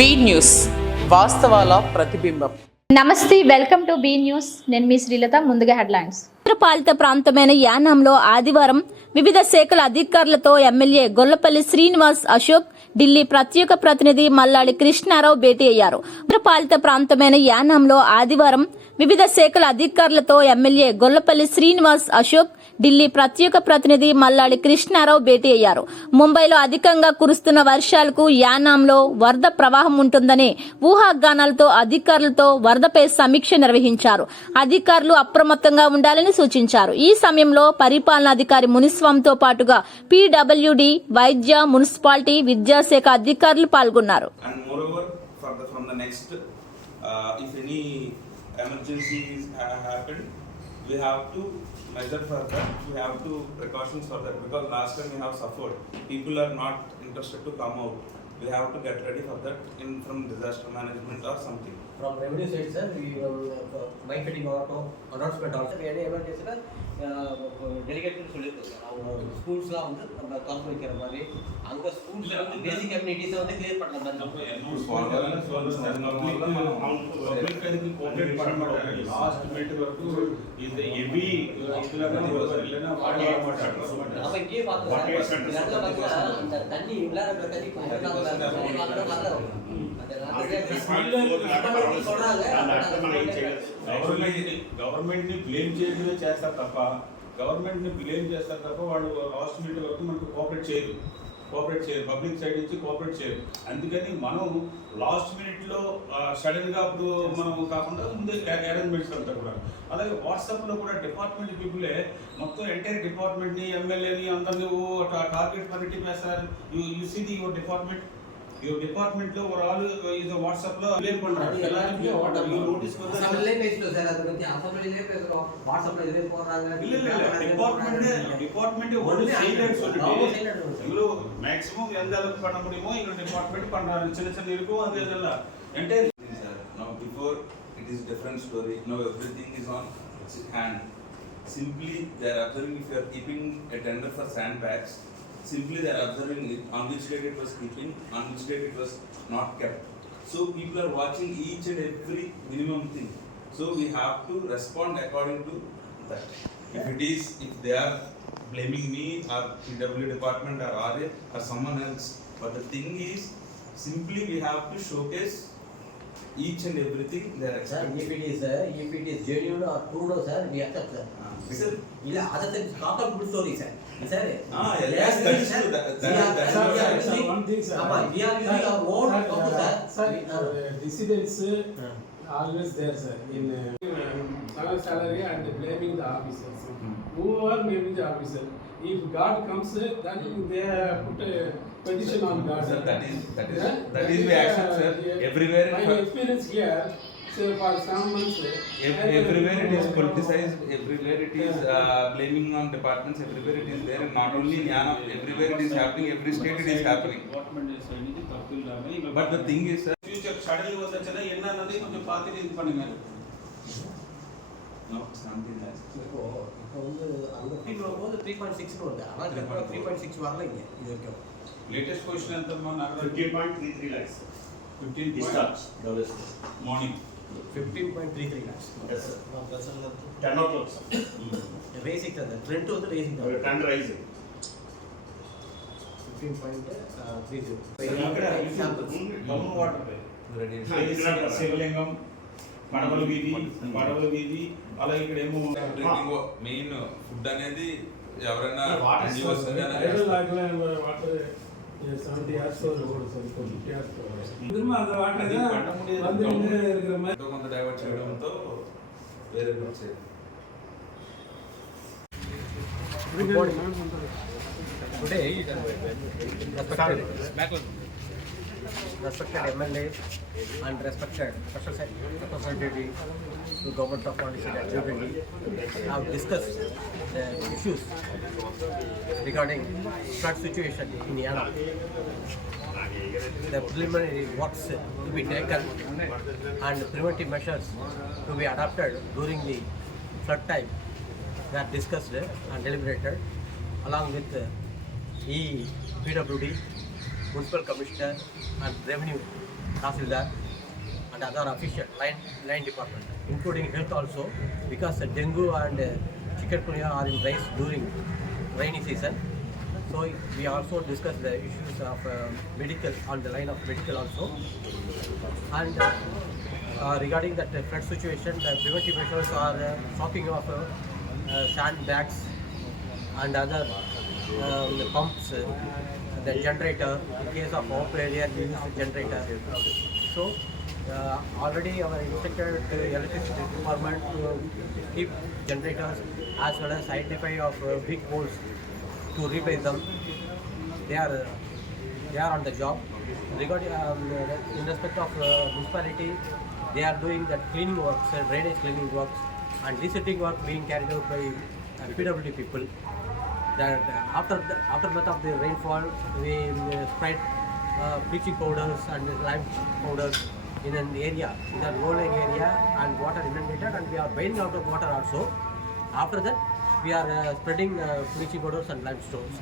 B news వాస్తవాల ప్రతిబింబం. నమస్తే, welcome to be news. నేను మీ శ్రీలత. ముందుగా హెడ్లైన్స్. కేంద్రపాలిత ప్రాంతమైన యానాంలో ఆదివారం వివిధ శాఖల అధికారులతో ఎమ్మెల్యే గొల్లపల్లి శ్రీనివాస్ అశోక్, ఢిల్లీ ప్రత్యేక ప్రతినిధి మల్లాడి కృష్ణారావు భేటీ అయ్యారు. కేంద్రపాలిత ప్రాంతమైన యానాంలో ఆదివారం వివిధ శాఖల అధికారులతో ఎమ్మెల్యే గొల్లపల్లి శ్రీనివాస్ అశోక్, ఢిల్లీ ప్రత్యేక ప్రతినిధి మల్లాడి కృష్ణారావు భేటీ అయ్యారు. ముంబైలో అధికంగా కురుస్తున్న వర్షాలకు యానాంలో వరద ప్రవాహం ఉంటుందని ఊహాగానాలతో అధికారులతో వరదపై సమీక్ష నిర్వహించారు. అధికారులు అప్రమత్తంగా ఉండాలని సూచించారు. ఈ సమయంలో పరిపాలనాధికారి మునిస్వామితో పాటుగా పీడబ్ల్యూడీ, వైద్య, మున్సిపాలిటీ, విద్యాశాఖ అధికారులు పాల్గొన్నారు. We have to measure for that. We have to precautions for that, because last time we have suffered. People are not interested to come out. We have to get ready for that from disaster management or something. From revenue side, sir, we marketing auto announcement also we are able to sir delegated சொல்லிருக்கோம். ஸ்கூல்ஸ்லாம் வந்து நம்ம திறந்து வைக்கிற மாதிரி அங்க ஸ்கூல்ஸ்ல வந்து பேசிக் communities வந்து clear பண்ற மாதிரி పబ్లిక్ అనేది కోఆపరేట్ பண்ண లాస్ట్ మీట్ వరకు ఇది హెవీ ఇట్లా இல்லனா வாடி மாட்டாங்க. நம்ம இங்கே பார்த்தோம் இதெல்லாம் பார்த்தா அந்த தண்ணி உள்ளார தண்ணி గవర్నమెంట్ ని బ్లేమ్ చేయడమే చేస్తారు తప్ప వాళ్ళు లాస్ట్ మినిట్ వరకు మనకు కోఆపరేట్ చేయరు. పబ్లిక్ సైడ్ నుంచి కోఆపరేట్ చేయరు. అందుకని మనం లాస్ట్ మినిట్లో సడన్గా అప్పుడు మనం కాకుండా ముందే అరేంజ్మెంట్స్ అంతా కూడా. అలాగే వాట్సాప్లో కూడా డిపార్ట్మెంట్ పీపులే మొత్తం ఎంటైర్ డిపార్ట్మెంట్ని, ఎమ్మెల్యేని అందరినీ టార్గెట్ పర్మిటివ్ వేస్తారు. You see the your department లో ஒரு ஆளு இது வாட்ஸ்அப்ல ப்ளேம் பண்றாங்க. எல்லாரும் நோட்டீஸ் பண்ணா சமல்லே பேசிட்டோம் சார். அது பத்தி அசம்பிளிலே பேசுறோம், வாட்ஸ்அப்ல இதே போறாங்க. இல்ல டிபார்ட்மெண்ட் ஒரு சைலன்ட் சொல்லிட்டு இவ்வளோ மேக்ஸिमम எந்த அளவுக்கு பண்ண முடியுமோ எங்க டிபார்ட்மெண்ட் பண்றாங்க. சின்ன இருக்கும் அது இதெல்லாம் entire sir. Now before it is different story. Now everything is on hand. Simply they are observing if you are keeping a tender for sandbags. Simply they are observing it, on which date it was keeping, on which date it was not kept. So people are watching each and every minimum thing. So we have to respond according to that. If they are blaming me or PW department or RA or someone else, but the thing is simply we have to showcase each and everything they are expecting. If it is genuine or true, sir, we accept that. Sir, illa other things talk of good story, sir. Sir, yes, that is true. One thing, sir. We are using our own, sir. Dissidents always there, sir. In salary and blaming the officers. Who are blaming the officer? If God comes, then they put a petition on God. Sir, that is we accept, sir. Everywhere. My experience here. So for some months, everywhere it is politicized, everywhere it is blaming on departments, everywhere it is there, and not only in Yana, everywhere it is happening, every state it is happening. But the thing is, sir, future suddenly was such a enna nadi konjam paathu இது பண்ணுங்க. No, something else. இப்போ வந்து அந்த people போது 3.6 னு வருது. ஆனா 3.6 வரல இங்க இது வரைக்கும். Latest question antha 15.33 lakhs. 15 discharge morning. 15.33 lakhs. Yes, sir. 10 o'clock, sir. Racing the trend வந்து racing Our trend rise. 15.30. Down water శివలింగం, పడవల వీధి అలా ఇక్కడ ఏమో మెయిన్ ఫుడ్ అనేది ఎవరైనా water 70 hours or 50 hours. அந்த வாட்டர் வந்து இருக்கிற மாதிரி కొంత డైవర్ట్ చేయడంతో వేరే వచ్చేది. Today, respected MLAs and respected special representative to Government of Pondicherry have discussed the issues regarding flood situation in Yana. The preliminary works to be taken and preventive measures to be adopted during the flood time were discussed and deliberated along with PWD, Municipal Commissioner and Revenue Tahsildar and other official line department, including health also, because dengue and chikungunya are in rise during rainy season. So we also discussed the issues of medical, on the line of medical also, and regarding that flood situation, the preventive measures are stocking of sandbags and other pumps, the generator. In case of our area, we use generator. So already our instructed electricity department to keep generators as well as identify of big poles to replace them. They are on the job. Regarding in respect of municipality, they are doing that cleaning works, drainage cleaning works, and resetting work being carried out by PWD people. That aftermath of the rainfall, we spread bleaching powders and lime powders in an area, in a low-lying area, and water inundated, and we are bailing out of water also. After that, we are spreading bleaching powders and limestones.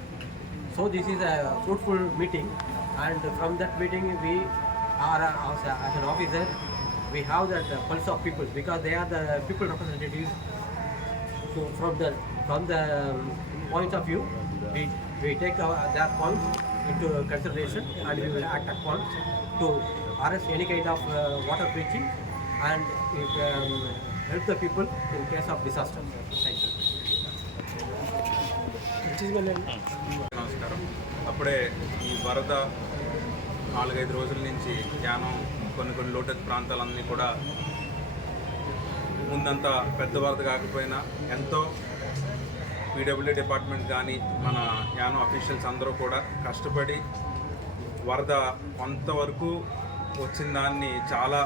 So this is a fruitful meeting, and from that meeting we are as an officer, we have that pulse of people, because they are the people representatives. So from the point of view, we take their points into consideration, and we will act upon to arrest any kind of water breaching and help the people in case of disaster. Thank you. నమస్కారం. అప్పుడే ఈ వరద 4-5 రోజుల నుంచి యానం కొన్ని లోతట్టు ప్రాంతాలన్నీ కూడా ముందంత పెద్ద వరద కాకపోయినా ఎంతో పీడబ్ల్యూడీ డిపార్ట్మెంట్ కానీ మన యానం అఫీషియల్స్ అందరూ కూడా కష్టపడి వరద కొంతవరకు వచ్చిన దాన్ని చాలా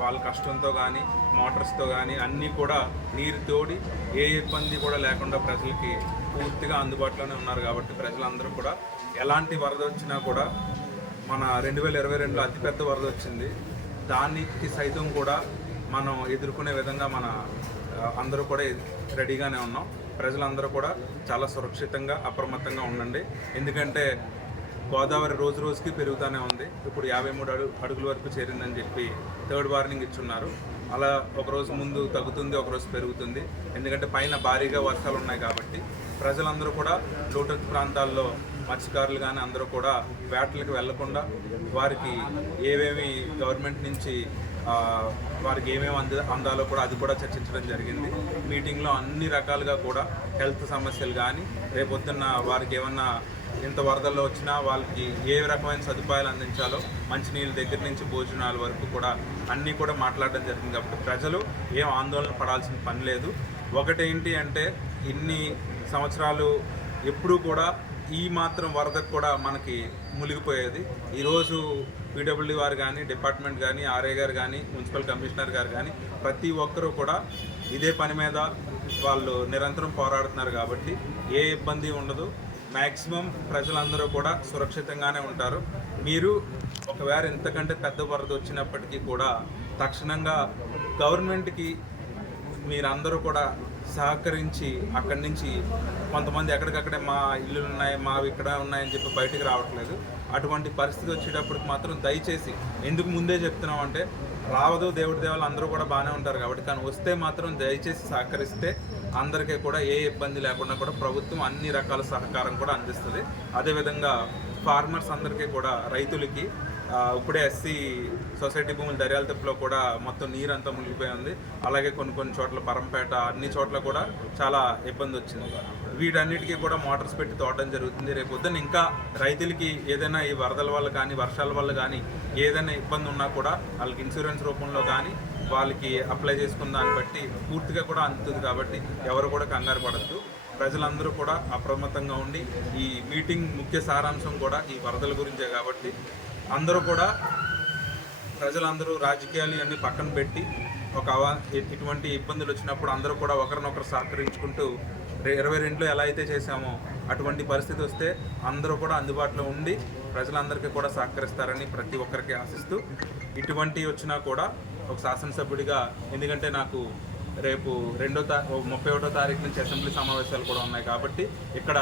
వాళ్ళ కష్టంతో కానీ మోటార్స్తో కానీ అన్నీ కూడా నీరు తోడి ఏ ఇబ్బంది కూడా లేకుండా ప్రజలకి పూర్తిగా అందుబాటులోనే ఉన్నారు. కాబట్టి ప్రజలందరూ కూడా ఎలాంటి వరద వచ్చినా కూడా, మన 2022లో అతిపెద్ద వరద వచ్చింది, దానికి సైతం కూడా మనం ఎదుర్కొనే విధంగా మన అందరూ కూడా రెడీగానే ఉన్నాం. ప్రజలందరూ కూడా చాలా సురక్షితంగా అప్రమత్తంగా ఉండండి. ఎందుకంటే గోదావరి రోజు రోజుకి పెరుగుతూనే ఉంది. ఇప్పుడు 53 అడుగుల వరకు చేరిందని చెప్పి 3rd వార్నింగ్ ఇచ్చున్నారు. అలా ఒకరోజు ముందు తగ్గుతుంది, ఒకరోజు పెరుగుతుంది. ఎందుకంటే పైన భారీగా వర్షాలు ఉన్నాయి కాబట్టి ప్రజలందరూ కూడా లోతట్టు ప్రాంతాల్లో మత్స్యకారులు కానీ అందరూ కూడా వేటలకు వెళ్లకుండా వారికి ఏవేమి గవర్నమెంట్ నుంచి వారికి ఏమేమి అందాలో కూడా అది కూడా చర్చించడం జరిగింది. మీటింగ్లో అన్ని రకాలుగా కూడా హెల్త్ సమస్యలు కానీ, రేపొద్దున్న వారికి ఏమన్నా ఇంత వరదల్లో వచ్చినా వాళ్ళకి ఏ రకమైన సదుపాయాలు అందించాలో, మంచినీళ్ళ దగ్గర నుంచి భోజనాల వరకు కూడా అన్నీ కూడా మాట్లాడడం జరిగింది. కాబట్టి ప్రజలు ఏం ఆందోళన పడాల్సిన పని లేదు. ఒకటేంటి అంటే, ఇన్ని సంవత్సరాలు ఎప్పుడూ కూడా ఈ మాత్రం వరదకు కూడా మనకి మునిగిపోయేది. ఈరోజు పీడబ్ల్యూడీ వారు కానీ, డిపార్ట్మెంట్ కానీ, ఆర్ఏ గారు కానీ, మున్సిపల్ కమిషనర్ గారు కానీ ప్రతి ఒక్కరూ కూడా ఇదే పని మీద వాళ్ళు నిరంతరం పోరాడుతున్నారు. కాబట్టి ఏ ఇబ్బంది ఉండదు. మ్యాక్సిమం ప్రజలందరూ కూడా సురక్షితంగానే ఉంటారు. మీరు ఒకవేళ ఇంతకంటే పెద్ద వరద వచ్చినప్పటికీ కూడా తక్షణంగా గవర్నమెంట్కి మీరందరూ కూడా సహకరించి అక్కడి నుంచి కొంతమంది ఎక్కడికక్కడే మా ఇల్లులు ఉన్నాయి, మావి ఇక్కడ ఉన్నాయని చెప్పి బయటికి రావట్లేదు. అటువంటి పరిస్థితి వచ్చేటప్పటికి మాత్రం దయచేసి, ఎందుకు ముందే చెప్తున్నాం అంటే, రావదు దేవుడి దేవాలు అందరూ కూడా బాగానే ఉంటారు కాబట్టి, కానీ వస్తే మాత్రం దయచేసి సహకరిస్తే అందరికీ కూడా ఏ ఇబ్బంది లేకుండా కూడా ప్రభుత్వం అన్ని రకాల సహకారం కూడా అందిస్తుంది. అదేవిధంగా ఫార్మర్స్ అందరికీ కూడా, రైతులకి ఇప్పుడే ఎస్సీ సొసైటీ భూముల దర్యాలతప్పులో కూడా మొత్తం నీరంతా మునిగిపోయి ఉంది. అలాగే కొన్ని చోట్ల పరంపేట, అన్ని చోట్ల కూడా చాలా ఇబ్బంది వచ్చింది. వీటన్నిటికీ కూడా మోటార్స్ పెట్టి తోడడం జరుగుతుంది. రేపు పొద్దున్న ఇంకా రైతులకి ఏదైనా ఈ వరదల వల్ల కానీ, వర్షాల వల్ల కానీ ఏదైనా ఇబ్బంది ఉన్నా కూడా వాళ్ళకి ఇన్సూరెన్స్ రూపంలో కానీ వాళ్ళకి అప్లై చేసుకున్న దాన్ని బట్టి పూర్తిగా కూడా అందుతుంది. కాబట్టి ఎవరు కూడా కంగారు పడద్దు. ప్రజలందరూ కూడా అప్రమత్తంగా ఉండి, ఈ మీటింగ్ ముఖ్య సారాంశం కూడా ఈ వరదల గురించే కాబట్టి అందరూ కూడా, ప్రజలందరూ రాజకీయాలు అన్నీ పక్కన పెట్టి ఇటువంటి ఇబ్బందులు వచ్చినప్పుడు అందరూ కూడా ఒకరినొకరు సహకరించుకుంటూ 22లో ఎలా అయితే చేశామో అటువంటి పరిస్థితి వస్తే అందరూ కూడా అందుబాటులో ఉండి ప్రజలందరికీ కూడా సహకరిస్తారని ప్రతి ఒక్కరికి ఆశిస్తూ, ఇటువంటివి వచ్చినా కూడా ఒక శాసనసభ్యుడిగా, ఎందుకంటే నాకు రేపు 31వ తారీఖు నుంచి అసెంబ్లీ సమావేశాలు కూడా ఉన్నాయి కాబట్టి ఇక్కడ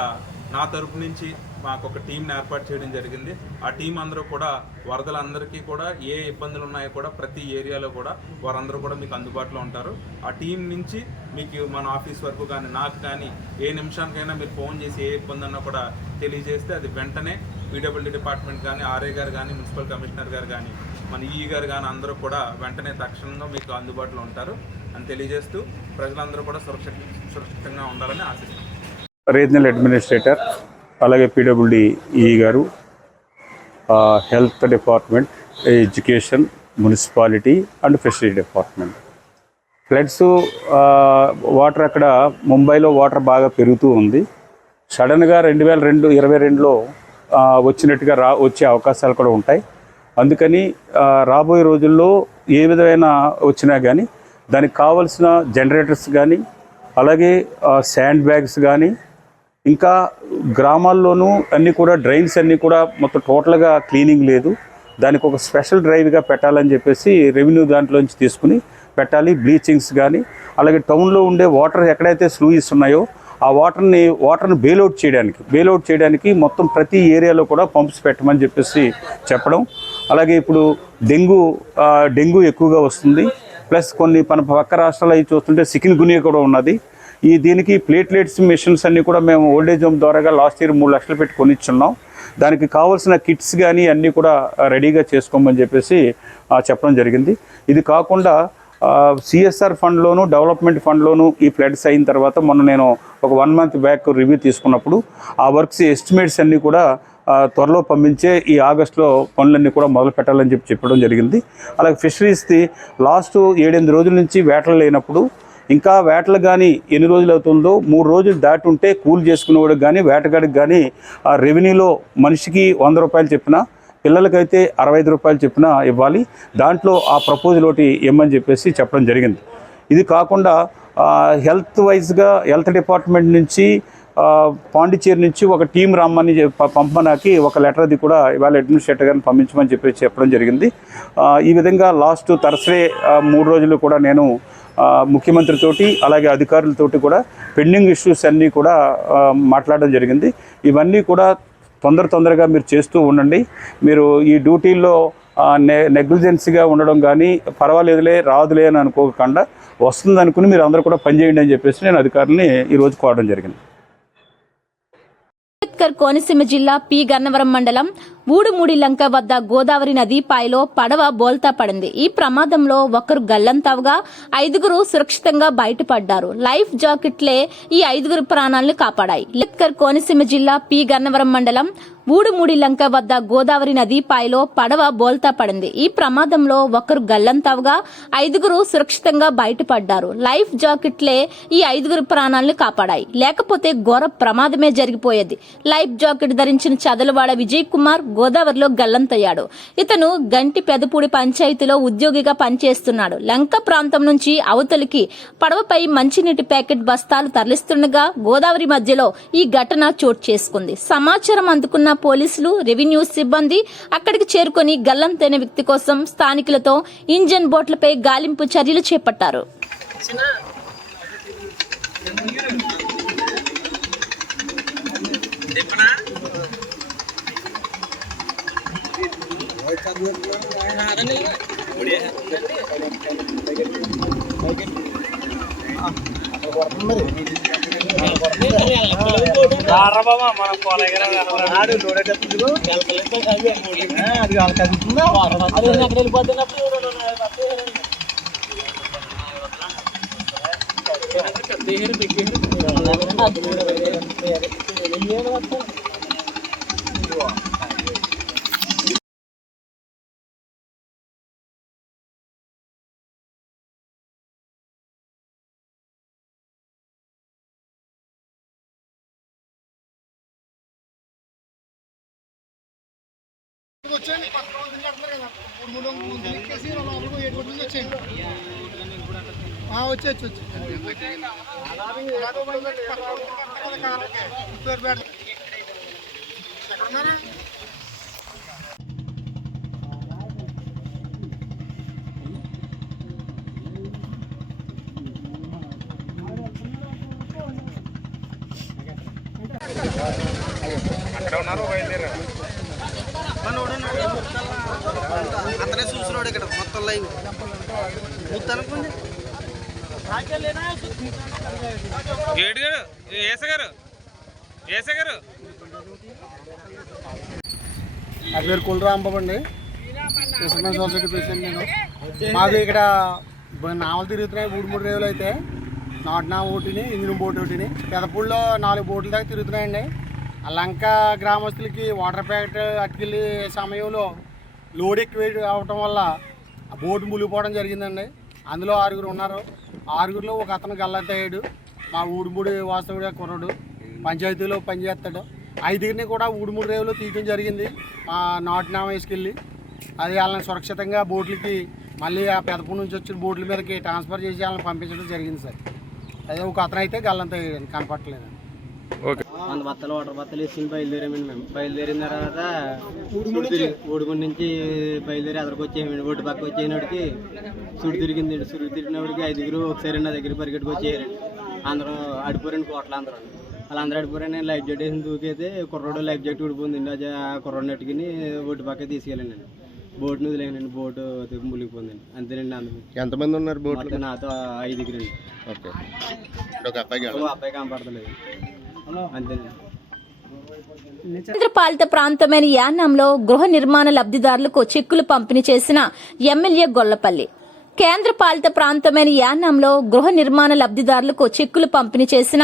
నా తరపు నుంచి మాకు ఒక టీంని ఏర్పాటు చేయడం జరిగింది. ఆ టీం అందరూ కూడా వరదలందరికీ కూడా ఏ ఇబ్బందులు ఉన్నాయో కూడా ప్రతి ఏరియాలో కూడా వారందరూ కూడా మీకు అందుబాటులో ఉంటారు. ఆ టీం నుంచి మీకు మన ఆఫీస్ వరకు కానీ నాకు కానీ ఏ నిమిషానికైనా మీరు ఫోన్ చేసి ఏ ఇబ్బంది అన్నా కూడా తెలియజేస్తే అది వెంటనే పీడబ్ల్యూడీ డిపార్ట్మెంట్ కానీ, ఆర్ఐ గారు కానీ, మున్సిపల్ కమిషనర్ గారు కానీ, మన ఈఈ గారు కానీ అందరూ కూడా వెంటనే తక్షణంగా మీకు అందుబాటులో ఉంటారు అని తెలియజేస్తూ ప్రజలందరూ కూడా సురక్షితంగా ఉండాలని ఆశిస్తున్నాం. రీజనల్ అడ్మినిస్ట్రేటర్, అలాగే పీడబ్ల్యూడీ ఈఈ గారు, health department, education, municipality and fishery department. Floods water అక్కడ ముంబైలో వాటర్ బాగా పెరుగుతూ ఉంది. సడన్గా 2022లో వచ్చినట్టుగా వచ్చే అవకాశాలు కూడా ఉంటాయి. అందుకని రాబోయే రోజుల్లో ఏ విధమైన వచ్చినా కానీ దానికి కావలసిన జనరేటర్స్ కానీ, అలాగే శాండ్ బ్యాగ్స్ కానీ, ఇంకా గ్రామాల్లోనూ అన్నీ కూడా డ్రైన్స్ అన్నీ కూడా మొత్తం టోటల్గా క్లీనింగ్ లేదు. దానికి ఒక స్పెషల్ డ్రైవ్గా పెట్టాలని చెప్పేసి రెవెన్యూ దాంట్లోంచి తీసుకుని పెట్టాలి. బ్లీచింగ్స్ కానీ, అలాగే టౌన్లో ఉండే వాటర్ ఎక్కడైతే స్లూయిస్ ఉన్నాయో ఆ వాటర్ని బెయిల్అవుట్ చేయడానికి మొత్తం ప్రతి ఏరియాలో కూడా పంప్స్ పెట్టమని చెప్పేసి చెప్పడం. అలాగే ఇప్పుడు డెంగ్యూ ఎక్కువగా వస్తుంది. ప్లస్ కొన్ని పక్క రాష్ట్రాలు అవి చూస్తుంటే చికెన్ గునియా కూడా ఉన్నది. దీనికి ప్లేట్లెట్స్ మిషన్స్ అన్నీ కూడా మేము ఓల్డేజ్ హోమ్ ద్వారాగా లాస్ట్ ఇయర్ 3 లక్షలు పెట్టి కొనిచ్చున్నాం. దానికి కావాల్సిన కిట్స్ కానీ అన్నీ కూడా రెడీగా చేసుకోమని చెప్పేసి చెప్పడం జరిగింది. ఇది కాకుండా సిఎస్ఆర్ ఫండ్లోను, డెవలప్మెంట్ ఫండ్లోను ఈ ఫ్లడ్స్ అయిన తర్వాత మొన్న నేను ఒక 1 మంత్ బ్యాక్ రివ్యూ తీసుకున్నప్పుడు ఆ వర్క్స్ ఎస్టిమేట్స్ అన్నీ కూడా త్వరలో పంపించే ఈ ఆగస్టులో పనులన్నీ కూడా మొదలు పెట్టాలని చెప్పడం జరిగింది. అలాగే ఫిషరీస్ది లాస్ట్ 7-8 రోజుల నుంచి వేటలు లేనప్పుడు ఇంకా వేటలు కానీ ఎన్ని రోజులు అవుతుందో 3 రోజులు దాటి ఉంటే కూల్ చేసుకునేవాడికి కానీ వేటగాడికి కానీ ఆ రెవెన్యూలో మనిషికి 100 రూపాయలు చెప్పినా, పిల్లలకైతే 65 రూపాయలు చెప్పినా ఇవ్వాలి. దాంట్లో ఆ ప్రపోజల్ ఒకటి ఇవ్వమని చెప్పేసి చెప్పడం జరిగింది. ఇది కాకుండా హెల్త్ డిపార్ట్మెంట్ నుంచి పాండిచేరి నుంచి ఒక టీం రమ్మని పంపనాకి ఒక లెటర్ అది కూడా ఇవాళ అడ్మినిస్ట్రేటర్ గారిని పంపించమని చెప్పేసి చెప్పడం జరిగింది. ఈ విధంగా లాస్ట్ థర్స్డే 3 రోజులు కూడా నేను ముఖ్యమంత్రితోటి అలాగే అధికారులతోటి కూడా పెండింగ్ ఇష్యూస్ అన్నీ కూడా మాట్లాడడం జరిగింది. ఇవన్నీ కూడా తొందరగా మీరు చేస్తూ ఉండండి. మీరు ఈ డ్యూటీల్లో నెగ్లిజెన్సీగా ఉండడం కానీ పర్వాలేదులే రాదులే అని అనుకోకుండా వస్తుంది అనుకుని మీరు అందరూ కూడా పనిచేయండి అని చెప్పేసి నేను అధికారులని ఈరోజు కోరడం జరిగింది. కోనసీమ జిల్లా పి గన్నవరం మండలం ఊడుమూడి లంక వద్ద గోదావరి నది పాయలో పడవ బోల్తా పడింది. ఈ ప్రమాదంలో ఒకరు గల్లంతవగా 5గురు సురక్షితంగా బయటపడ్డారు. లైఫ్ జాకెట్లే ఈ 5గురు ప్రాణాలను కాపాడాయి. కోనసీమ జిల్లా పి గన్నవరం మండలం ఊడుమూడి లంక వద్ద గోదావరి నది పాయలో పడవ బోల్తా పడింది. ఈ ప్రమాదంలో ఒకరు గల్లంతవగా 5గురు సురక్షితంగా బయటపడ్డారు. లైఫ్ జాకెట్లే ఈ 5గురు ప్రాణాలను కాపాడాయి. లేకపోతే ఘోర ప్రమాదమే జరిగిపోయేది. లైఫ్ జాకెట్ ధరించిన చదలవాడ విజయ్ కుమార్ గోదావరిలో గల్లంతయ్యాడు. ఇతను గంటి పెదపూడి పంచాయతీలో ఉద్యోగిగా పనిచేస్తున్నాడు. లంక ప్రాంతం నుంచి అవతలికి పడవపై మంచినీటి ప్యాకెట్ బస్తాలు తరలిస్తుండగా గోదావరి మధ్యలో ఈ ఘటన చోటు చేసుకుంది. సమాచారం అందుకున్న పోలీసులు, రెవెన్యూ సిబ్బంది అక్కడికి చేరుకుని గల్లంతైన వ్యక్తి కోసం స్థానికులతో ఇంజన్ బోట్లపై గాలింపు చర్యలు చేపట్టారు. వచ్చేయండి, పక్క వాళ్ళు తింటున్నారు కదా, 3 ఎక్కేసి లోపలికి 7 కొట్టు నుంచి వచ్చేయండి. వచ్చేయచ్చు ఎక్కడున్నారా? Gracias. అతనే చూసినాడు ఇక్కడ మొత్తం లైవ్ నా పేరు కులరాంబాబు అండి, ఫిషర్మెన్ సొసైటీ ప్రెసిడెంట్. నేను మాకు ఇక్కడ నావలు తిరుగుతున్నాయి 3 రేవులు అయితే, నాటునావ ఒకటిని, ఇంజిన్ బోట్ ఒకటిని, పెదపూడిలో 4 బోట్ల దాకా తిరుగుతున్నాయండి. ఆ లంక గ్రామస్తులకి వాటర్ ప్యాకెట్ అట్టుకెళ్ళే సమయంలో లోడ్ ఎక్కువ అవటం వల్ల ఆ బోటు మునిగిపోవడం జరిగిందండి. అందులో 6 ఉన్నారు. 6లో ఒక అతను గల్లంతయ్యాడు. మా ఊడిమూడి వాస్తవుడే కుర్రాడు, పంచాయతీలో పనిచేస్తాడు. 5 కూడా 3 రేవులో తీయడం జరిగింది. మా నాటునావ వేసుకెళ్ళి అది వాళ్ళని సురక్షితంగా బోట్లకి మళ్ళీ ఆ పెదపూడి నుంచి వచ్చిన బోట్ల మీదకి ట్రాన్స్ఫర్ చేసి వాళ్ళని పంపించడం జరిగింది సార్. అదే ఒక అతను అయితే గల్లంతయ్యాడు, కనపట్టలేదండి. వంద బత్తలు వాటర్ బత్తలు వేసుకుని బయలుదేరామండి. మేము బయలుదేరిన తర్వాత ఊడిముడి నుంచి బయలుదేరి అదరికి వచ్చేయండి. ఒడ్డు పక్క వచ్చేనాడికి సుడి తిరిగింది. సుడి తిరిగినప్పటికి 5 ఒకసారి నా దగ్గర పరిగెట్టుకు వచ్చేయారండి. అందరూ అడిపోరండి, కోట్ల అందరూ వాళ్ళందరూ అడిపోరని నేను లైఫ్ జాకెట్ వేసి దూకైతే కుర్రోడు లైఫ్ జాకెట్ ఊడిపోయిందండి. అది ఆ కుర్రోడు నెట్టుకుని ఒడ్డు పక్క తీసుకెళ్ళండి. బోట్ని వదిలేనండి, బోటు మునిగిపోయిందండి. అంతేనండి. అందుకు ఎంతమంది ఉన్నారు బోట్? నాతో 5 అండి. ఓకే, అబ్బాయి కనపడతలేదు. అంతేనండి. కేంద్రపాలిత ప్రాంతమైన యానాంలో గృహ నిర్మాణ లబ్ధిదారులకు చెక్కులు పంపిణీ చేసిన ఎమ్మెల్యే గొల్లపల్లి. కేంద్రపాలిత ప్రాంతమైన యానాంలో గృహ నిర్మాణ లబ్ధిదారులకు చెక్కులు పంపిణీ చేసిన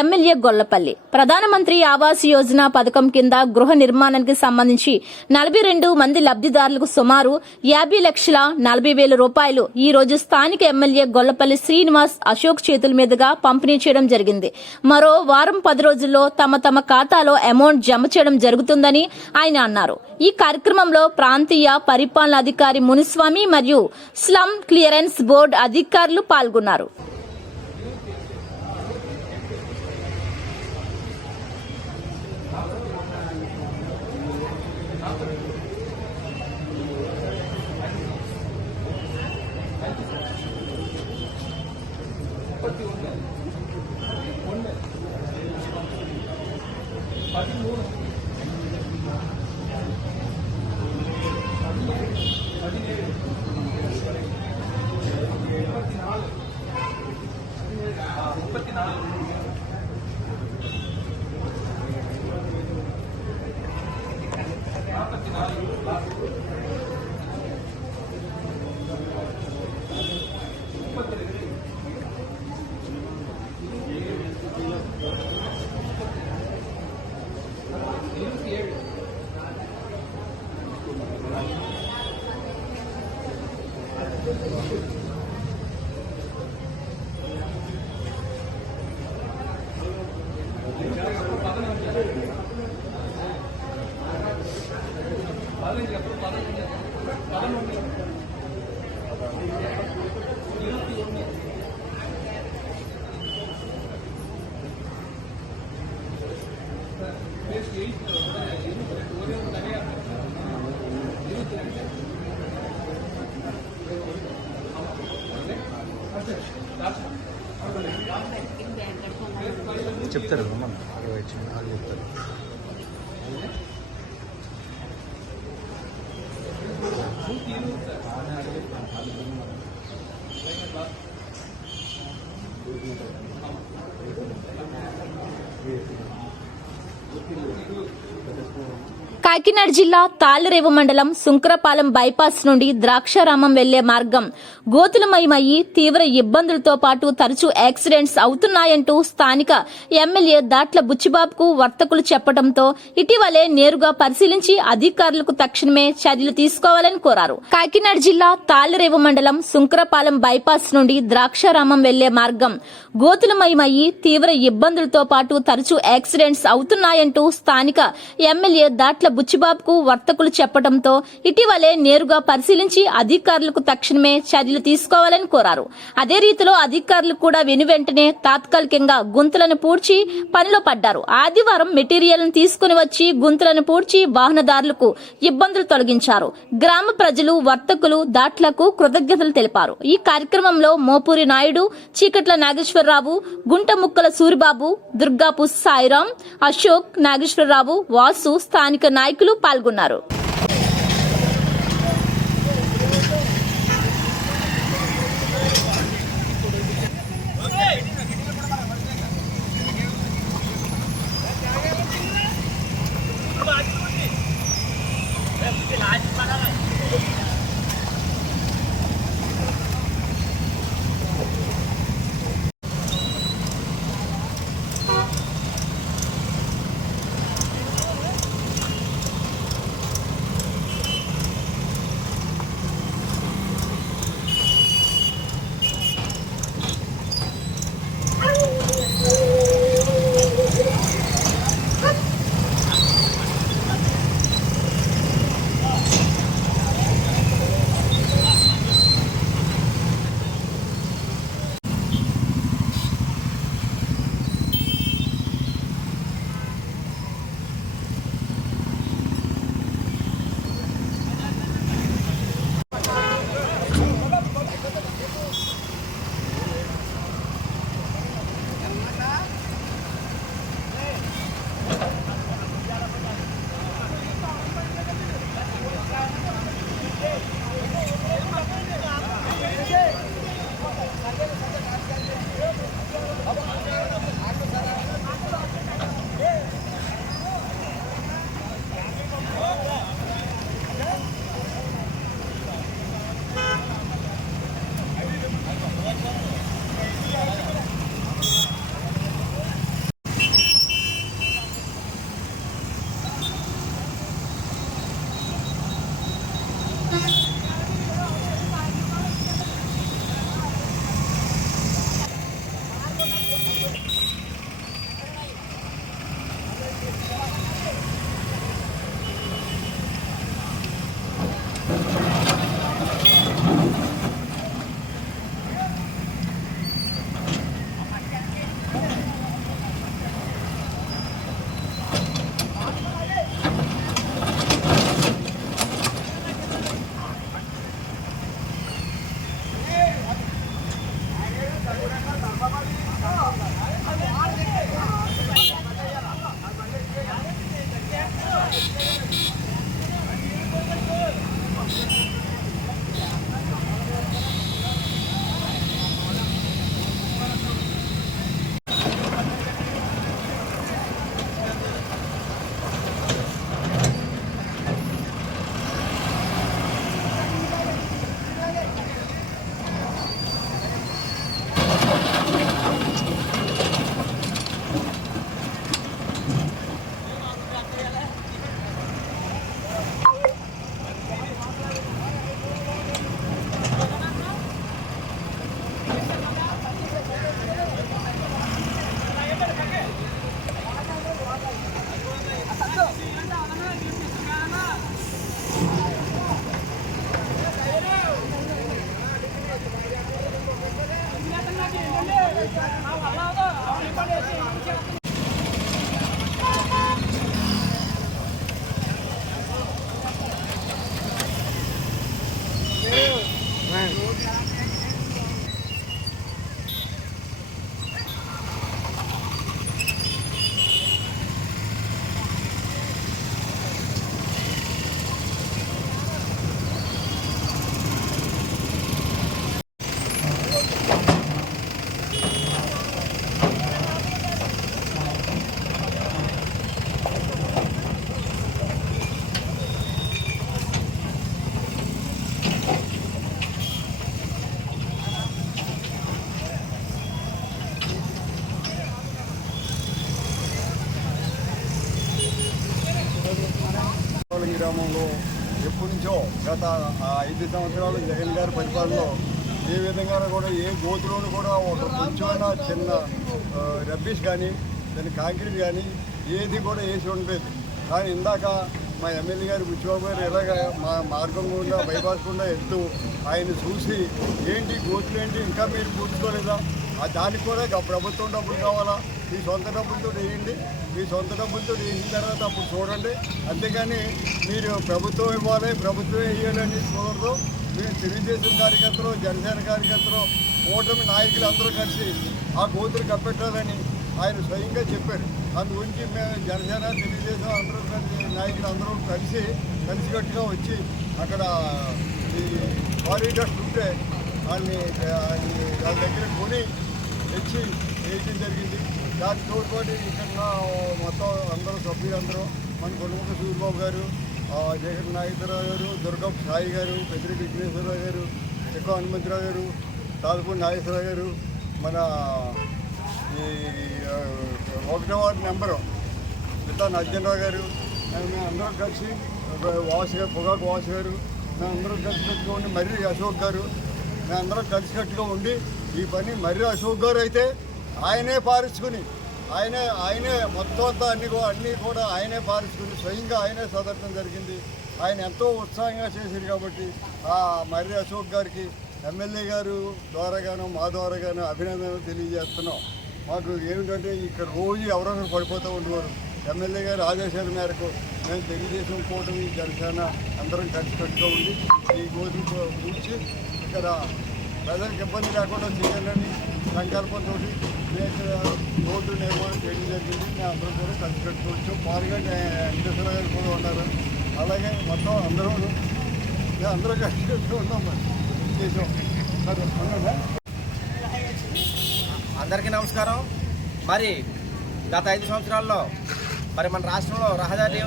ఎమ్మెల్యే గొల్లపల్లి. ప్రధానమంత్రి ఆవాస్ యోజన పథకం కింద గృహ నిర్మాణానికి సంబంధించి 42 మంది లబ్ధిదారులకు సుమారు 50,40,000 రూపాయలు ఈ రోజు స్థానిక ఎమ్మెల్యే గొల్లపల్లి శ్రీనివాస్ అశోక్ చేతుల మీదుగా పంపిణీ చేయడం జరిగింది. మరో వారం 10 రోజుల్లో తమ ఖాతాలో అమౌంట్ జమ చేయడం జరుగుతుందని ఆయన అన్నారు. ఈ కార్యక్రమంలో ప్రాంతీయ పరిపాలనాధికారి మునిస్వామి మరియు స్లమ్ క్లియరెన్స్ బోర్డు అధికారులు పాల్గొన్నారు. చెప్తారు చెప్తారు. కాకినాడ జిల్లా తాళ్లరేవు మండలం సుంకరపాలెం బైపాస్ నుండి ద్రాక్షారామం వెళ్లే మార్గం గోతులమయమయ్యి తీవ్ర ఇబ్బందులతో పాటు తరచూ యాక్సిడెంట్స్ అవుతున్నాయంటూ స్థానిక ఎమ్మెల్యే దాట్ల బుచ్చిబాబుకు వర్తకులు చెప్పడంతో ఇటీవలే నేరుగా పరిశీలించి అధికారులకు తక్షణమే చర్యలు తీసుకోవాలని కోరారు. కాకినాడ జిల్లా తాళ్లరేవు మండలం సుంకరపాలెం బైపాస్ నుండి ద్రాక్షారామం వెళ్లే మార్గం గోతులమయమయ్యి తీవ్ర ఇబ్బందులతో పాటు తరచూ యాక్సిడెంట్స్ అవుతున్నాయంటూ స్థానిక ఎమ్మెల్యే దాట్ల బుచ్చిబాబుకు వర్తకులు చెప్పడంతో ఇటీవలే నేరుగా పరిశీలించి అధికారులకు తక్షణమే చర్యలు తీసుకోవాలని కోరారు. అదే రీతిలో అధికారులు కూడా వెనువెంటనే తాత్కాలికంగా గుంతలను పూడ్చి పనిలో పడ్డారు. ఆదివారం మెటీరియల్ను తీసుకుని వచ్చి గుంతలను పూడ్చి వాహనదారులకు ఇబ్బందులు తొలగించారు. గ్రామ ప్రజలు వర్తకులు దాట్లకు కృతజ్ఞతలు తెలిపారు. ఈ కార్యక్రమంలో మోపూరి నాయుడు, చీకట్ల నాగేశ్వరరావు, గుంటముక్కల సూరిబాబు, దుర్గాపు సాయిరాం, అశోక్, నాగేశ్వరరావు, వాసు, స్థానిక నాయకులు పాల్గొన్నారు. గ్రామంలో ఎప్పటి నుంచో గత 5 సంవత్సరాలు జగన్ గారి పరిపాలనలో ఏ విధంగా కూడా ఏ గోతులోనూ కూడా ఒక కొంచెమైనా చిన్న రబ్బీస్ కానీ దాని కాంక్రీట్ కానీ ఏది కూడా వేసి ఉండలేదు. కానీ ఇందాక మా ఎమ్మెల్యే గారు బుచ్చిబాబు గారు ఇలాగ మా మార్గం గుండా బైపాస్ గుండా వెళ్తూ ఆయన చూసి ఏంటి గోతులు ఏంటి ఇంకా మీరు పూడ్చుకోలేదా దానికి కూడా ప్రభుత్వం డబ్బులు కావాలా మీ సొంత డబ్బులతో వేయండి మీ సొంత డబ్బులతో వేసిన తర్వాత అప్పుడు చూడండి అంతేగాని మీరు ప్రభుత్వం ఇవ్వాలి ప్రభుత్వం వేయాలని చూడదు మీరు తెలుగుదేశం కార్యకర్తలు జనసేన కార్యకర్తలు కూటమి నాయకులు అందరూ కలిసి ఆ గోతులు కప్పెట్టాలని ఆయన స్వయంగా చెప్పారు. అందు గురించి మేము జనసేన తెలుగుదేశం అందరూ కలిసి నాయకులు అందరూ కలిసికట్టుగా వచ్చి అక్కడ ఈ కారిడార్స్ ఉంటే వాళ్ళని వాళ్ళ దగ్గర కొని తెచ్చి వేయడం జరిగింది. దానికి తోడ్పాటు ఇక్కడ మొత్తం అందరూ సభ్యులందరూ మన కొనుముఖ సూర్యబాబు గారు, జగన్ నాగేశ్వరరావు గారు, దుర్గం సాయి గారు, పెద్దిరెడ్డి విఘ్నేశ్వరరావు గారు, ఎక్కువ హనుమంతరావు గారు, తాలపూడి నాగేశ్వరరావు గారు, మన ఈ 1వ వార్డు మెంబరు వితాన్ అర్జునరావు గారు, మేము అందరం కలిసి వాసు గారు, పొగాకు వాసు గారు, మేము అందరం కలిసికట్టుగా ఉండి మర్రి అశోక్ గారు, మేము అందరం కలిసికట్టుగా ఉండి ఈ పని మర్రి అశోక్ గారు అయితే ఆయనే పారించుకుని ఆయనే మొత్తం అంతా అన్నీ కూడా ఆయనే పారించుకుని స్వయంగా ఆయనే సదర్శనం జరిగింది. ఆయన ఎంతో ఉత్సాహంగా చేశారు కాబట్టి ఆ మర్రి అశోక్ గారికి ఎమ్మెల్యే గారు ద్వారాగాను మా ద్వారాగాను అభినందనలు తెలియజేస్తున్నాం. మాకు ఏమిటంటే ఇక్కడ రోజు ఎవరొకరు పడిపోతూ ఉండేవారు. ఎమ్మెల్యే గారి ఆదేశాల మేరకు మేము తెలుగుదేశం కూటమి జనసేన అందరం కలిసికట్టుగా ఉండి ఈ గోధుమ పూడ్చి ఇక్కడ ప్రజలకు ఇబ్బంది లేకుండా చేయాలని సంకల్పంతో రోడ్డు నిర్మాణం చేయడం జరిగింది. మేము అందరూ కూడా కలిసికట్టుకోవచ్చు. పాలుగా వెంకటేశ్వర గారు కూడా ఉన్నారు. అలాగే మొత్తం అందరూ కలిసికట్టుగా ఉన్నాం. మరి చేసాం. అందరికీ నమస్కారం. మరి గత 5 సంవత్సరాల్లో మరి మన రాష్ట్రంలో రహదారులు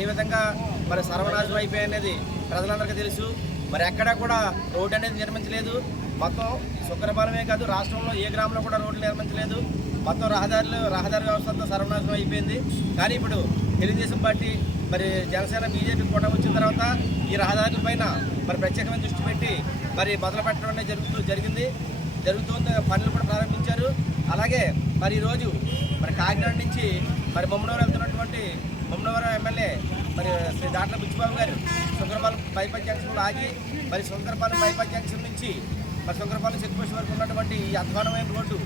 ఏ విధంగా మరి సర్వనాశనం అయిపోయాయనేది ప్రజలందరికీ తెలుసు. మరి ఎక్కడా కూడా రోడ్డు అనేది నిర్మించలేదు. మొత్తం సుగ్రపాలమే కాదు, రాష్ట్రంలో ఏ గ్రామంలో కూడా రోడ్లు నిర్మించలేదు. మొత్తం రహదారి వ్యవస్థ అంతా సర్వనాశనం అయిపోయింది. కానీ ఇప్పుడు తెలుగుదేశం పార్టీ మరి జనసేన బీజేపీ కూడా వచ్చిన తర్వాత ఈ రహదారుల పైన మరి ప్రత్యేకమైన దృష్టి పెట్టి మరి మొదలు పెట్టడం అనేది జరుగుతుంది. పనులు కూడా ప్రారంభించారు. అలాగే మరి ఈరోజు మరి కాకినాడ నుంచి మరి ముమ్మనవరం వెళ్తున్నటువంటి ముమ్మనవరం ఎమ్మెల్యే మరి శ్రీ దాట్ల బుచ్చిబాబు గారు సుంకరపాలెం బైపాస్ జంక్షన్లో ఆగి మరి సుంకరపాలెం బైపాస్ జంక్షన్ నుంచి మరి సుంకరపాలెం చెక్ పోస్ట్ వరకు ఉన్నటువంటి ఈ అధ్వానమైన రోడ్డు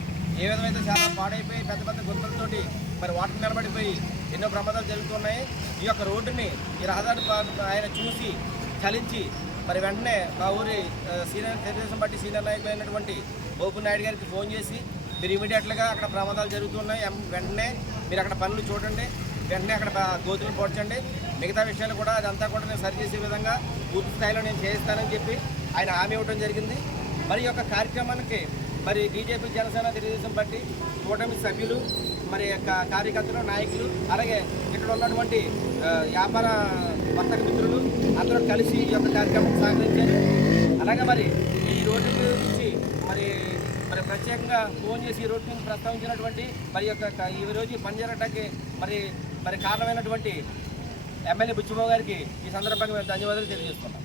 ఏ విధమైతే చాలా పాడైపోయి పెద్ద పెద్ద గుంతలతోటి మరి వాటర్ నిలబడిపోయి ఎన్నో ప్రమాదాలు జరుగుతున్నాయి. ఈ యొక్క రోడ్డుని ఈ రహదారి ఆయన చూసి చలించి మరి వెంటనే మా ఊరి తెలుగుదేశం పార్టీ సీనియర్ నాయకులు అయినటువంటి బోపు నాయుడు గారికి ఫోన్ చేసి మీరు ఇమీడియట్గా అక్కడ ప్రమాదాలు జరుగుతున్నాయి, వెంటనే మీరు అక్కడ పనులు చూడండి, వెంటనే అక్కడ గోతులు పోడ్చండి, మిగతా విషయాలు కూడా అదంతా కూడా నేను సరిచేసే విధంగా పూర్తి స్థాయిలో నేను చేయిస్తానని చెప్పి ఆయన హామీ ఇవ్వడం జరిగింది. మరి ఈ యొక్క కార్యక్రమానికి మరి బీజేపీ జనసేన తెలుగుదేశం పార్టీ కూటమి సభ్యులు మరి యొక్క కార్యకర్తలు నాయకులు అలాగే ఇక్కడ ఉన్నటువంటి వ్యాపార వర్తక మిత్రులు అందరూ కలిసి ఈ యొక్క కార్యక్రమం సహకరించారు. అలాగే మరి ఈ రోడ్డు గురించి మరి ప్రత్యేకంగా ఫోన్ చేసి ఈ రోడ్డు నుంచి ప్రస్తావించినటువంటి మరి యొక్క ఈ రోజు పని జరగడానికి మరి కారణమైనటువంటి ఎమ్మెల్యే బుచ్చిబాబు గారికి ఈ సందర్భంగా మేము ధన్యవాదాలు తెలియజేస్తున్నాం.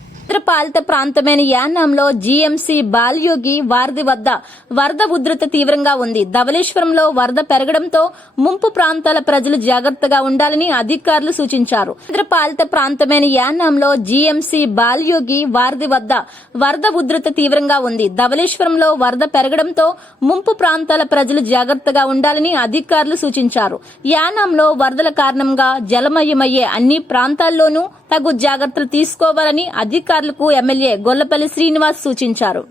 పాలిత ప్రాంతమైన యానాంలో జీఎంసీ బాలయోగి వారధి వద్ద వరద ఉధృతి తీవ్రంగా ఉంది. ధవళేశ్వరంలో వరద పెరగడంతో ముంపు ప్రాంతాల ప్రజలు జాగ్రత్తగా ఉండాలని అధికారులు సూచించారు. పాలిత ప్రాంతమైన యానాంలో జీఎంసీ బాలయోగి వారధి వద్ద వరద ఉధృతి తీవ్రంగా ఉంది. ధవళేశ్వరంలో వరద పెరగడంతో ముంపు ప్రాంతాల ప్రజలు జాగ్రత్తగా ఉండాలని అధికారులు సూచించారు. యానాంలో వరదల కారణంగా జలమయమయ్యే అన్ని ప్రాంతాల్లోనూ తగు జాగ్రత్తలు తీసుకోవాలని అధికారులకు ఎమ్మెల్యే గొల్లపల్లి శ్రీనివాస్ సూచించారు.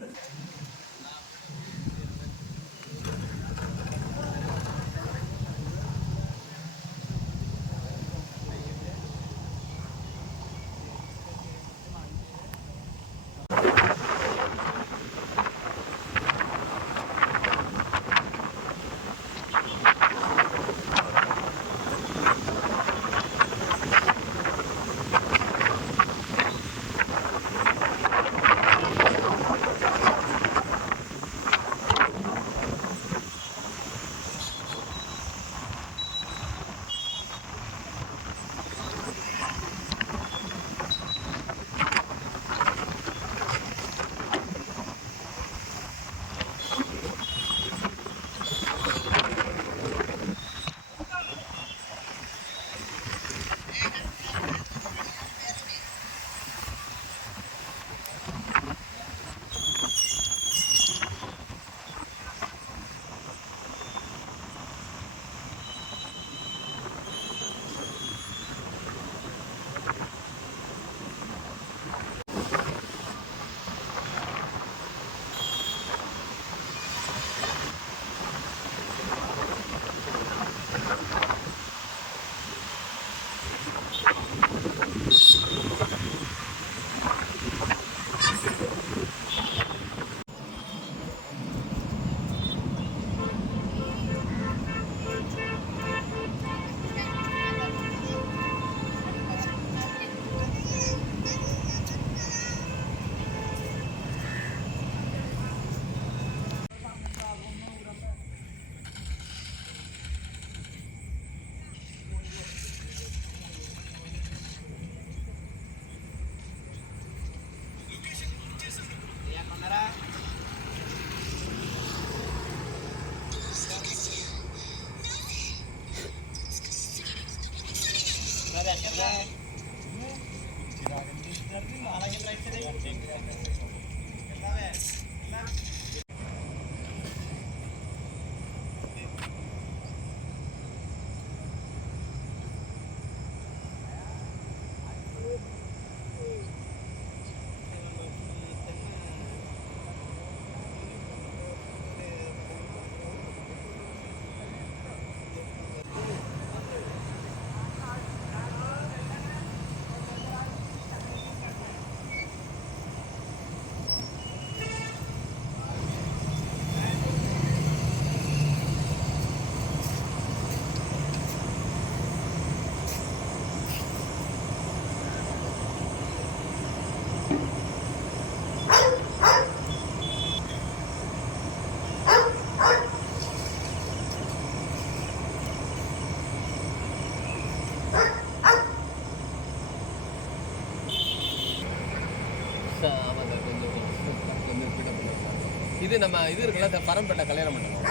நம்ம இது இருக்குல்ல பரம்பேட்டை கல்யாண மண்டபம்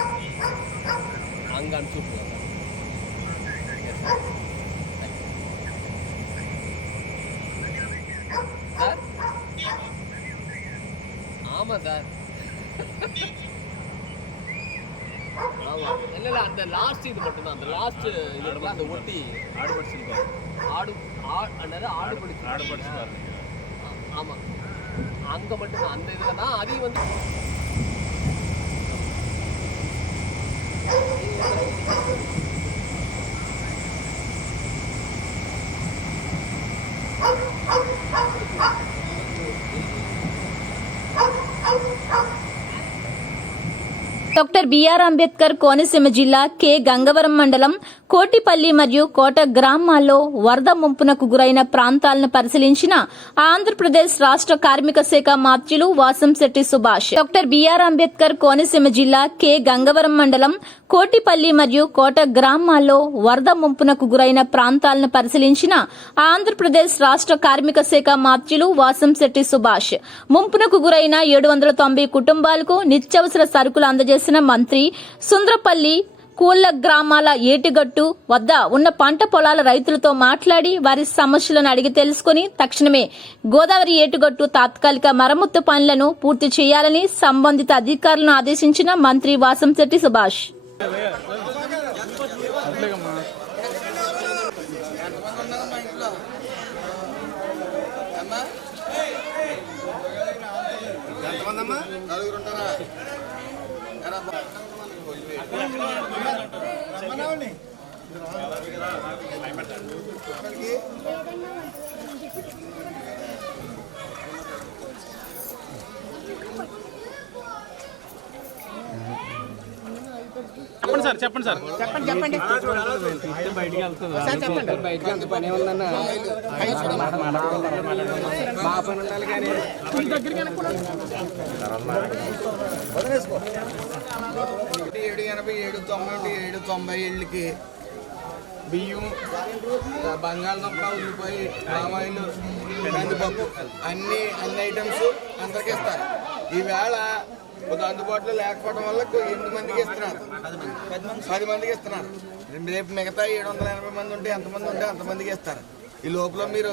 அங்கே அனுப்பிச்சு சார். ஆமாம் சார். ஆமாம் இல்லை அந்த லாஸ்ட் இது மட்டும்தான் அந்த லாஸ்ட் இது அந்த ஒட்டி ஆடு படிச்சிருக்கோம் ஆடு படிச்சிருக்காரு. ஆமாம் அங்கே மட்டும்தான் அந்த இதில் தான் அதையும் வந்து డాక్టర్ బిఆర్ అంబేద్కర్ కోనసీమ జిల్లా కె గంగవరం మండలం కోటిపల్లి మరియు కోట గ్రామాల్లో వరద ముంపునకు గురైన ప్రాంతాలను పరిశీలించిన ఆంధ్రప్రదేశ్ రాష్ట్ర కార్మిక శాఖ మంత్రులు వాసంశెట్టి సుభాష్. డాక్టర్ బిఆర్ అంబేద్కర్ కోనసీమ జిల్లా కె గంగవరం మండలం కోటిపల్లి మరియు కోట గ్రామాల్లో వరద ముంపునకు గురైన ప్రాంతాలను పరిశీలించిన ఆంధ్రప్రదేశ్ రాష్ట్ర కార్మిక శాఖ మంత్రులు వాసంశెట్టి సుభాష్. ముంపునకు గురైన 790 కుటుంబాలకు నిత్యావసర సరుకులు అందజేసిన మంత్రి సుంద్రపల్లి కూళ్ల గ్రామాల ఏటిగట్టు వద్ద ఉన్న పంట పొలాల రైతులతో మాట్లాడి వారి సమస్యలను అడిగి తెలుసుకుని తక్షణమే గోదావరి ఏటిగట్టు తాత్కాలిక మరమ్మతు పనులను పూర్తి చేయాలని సంబంధిత అధికారులను ఆదేశించిన మంత్రి వాసంశెట్టి సుభాష్. చెప్పండి సార్ బయటికి వెళ్తుంది బయటికి అంత పని ఉందన్న మా పని ఉండాలి కానీ దగ్గరికి 787 ఏళ్ళకి బియ్యం బంగాళదుంప ఉల్లిపాయ రామాయిలు కందిపప్పు అన్ని ఐటమ్స్ అందరికీ ఇస్తారు. ఈవేళ అందుబాటులో లేకపోవడం వల్ల 8 మందికి ఇస్తున్నారు, 10 మందికి ఇస్తున్నారు. రేపు మిగతా 780 మంది ఉంటే ఎంతమంది ఉంటే అంతమందికి ఇస్తారు. ఈ లోపల మీరు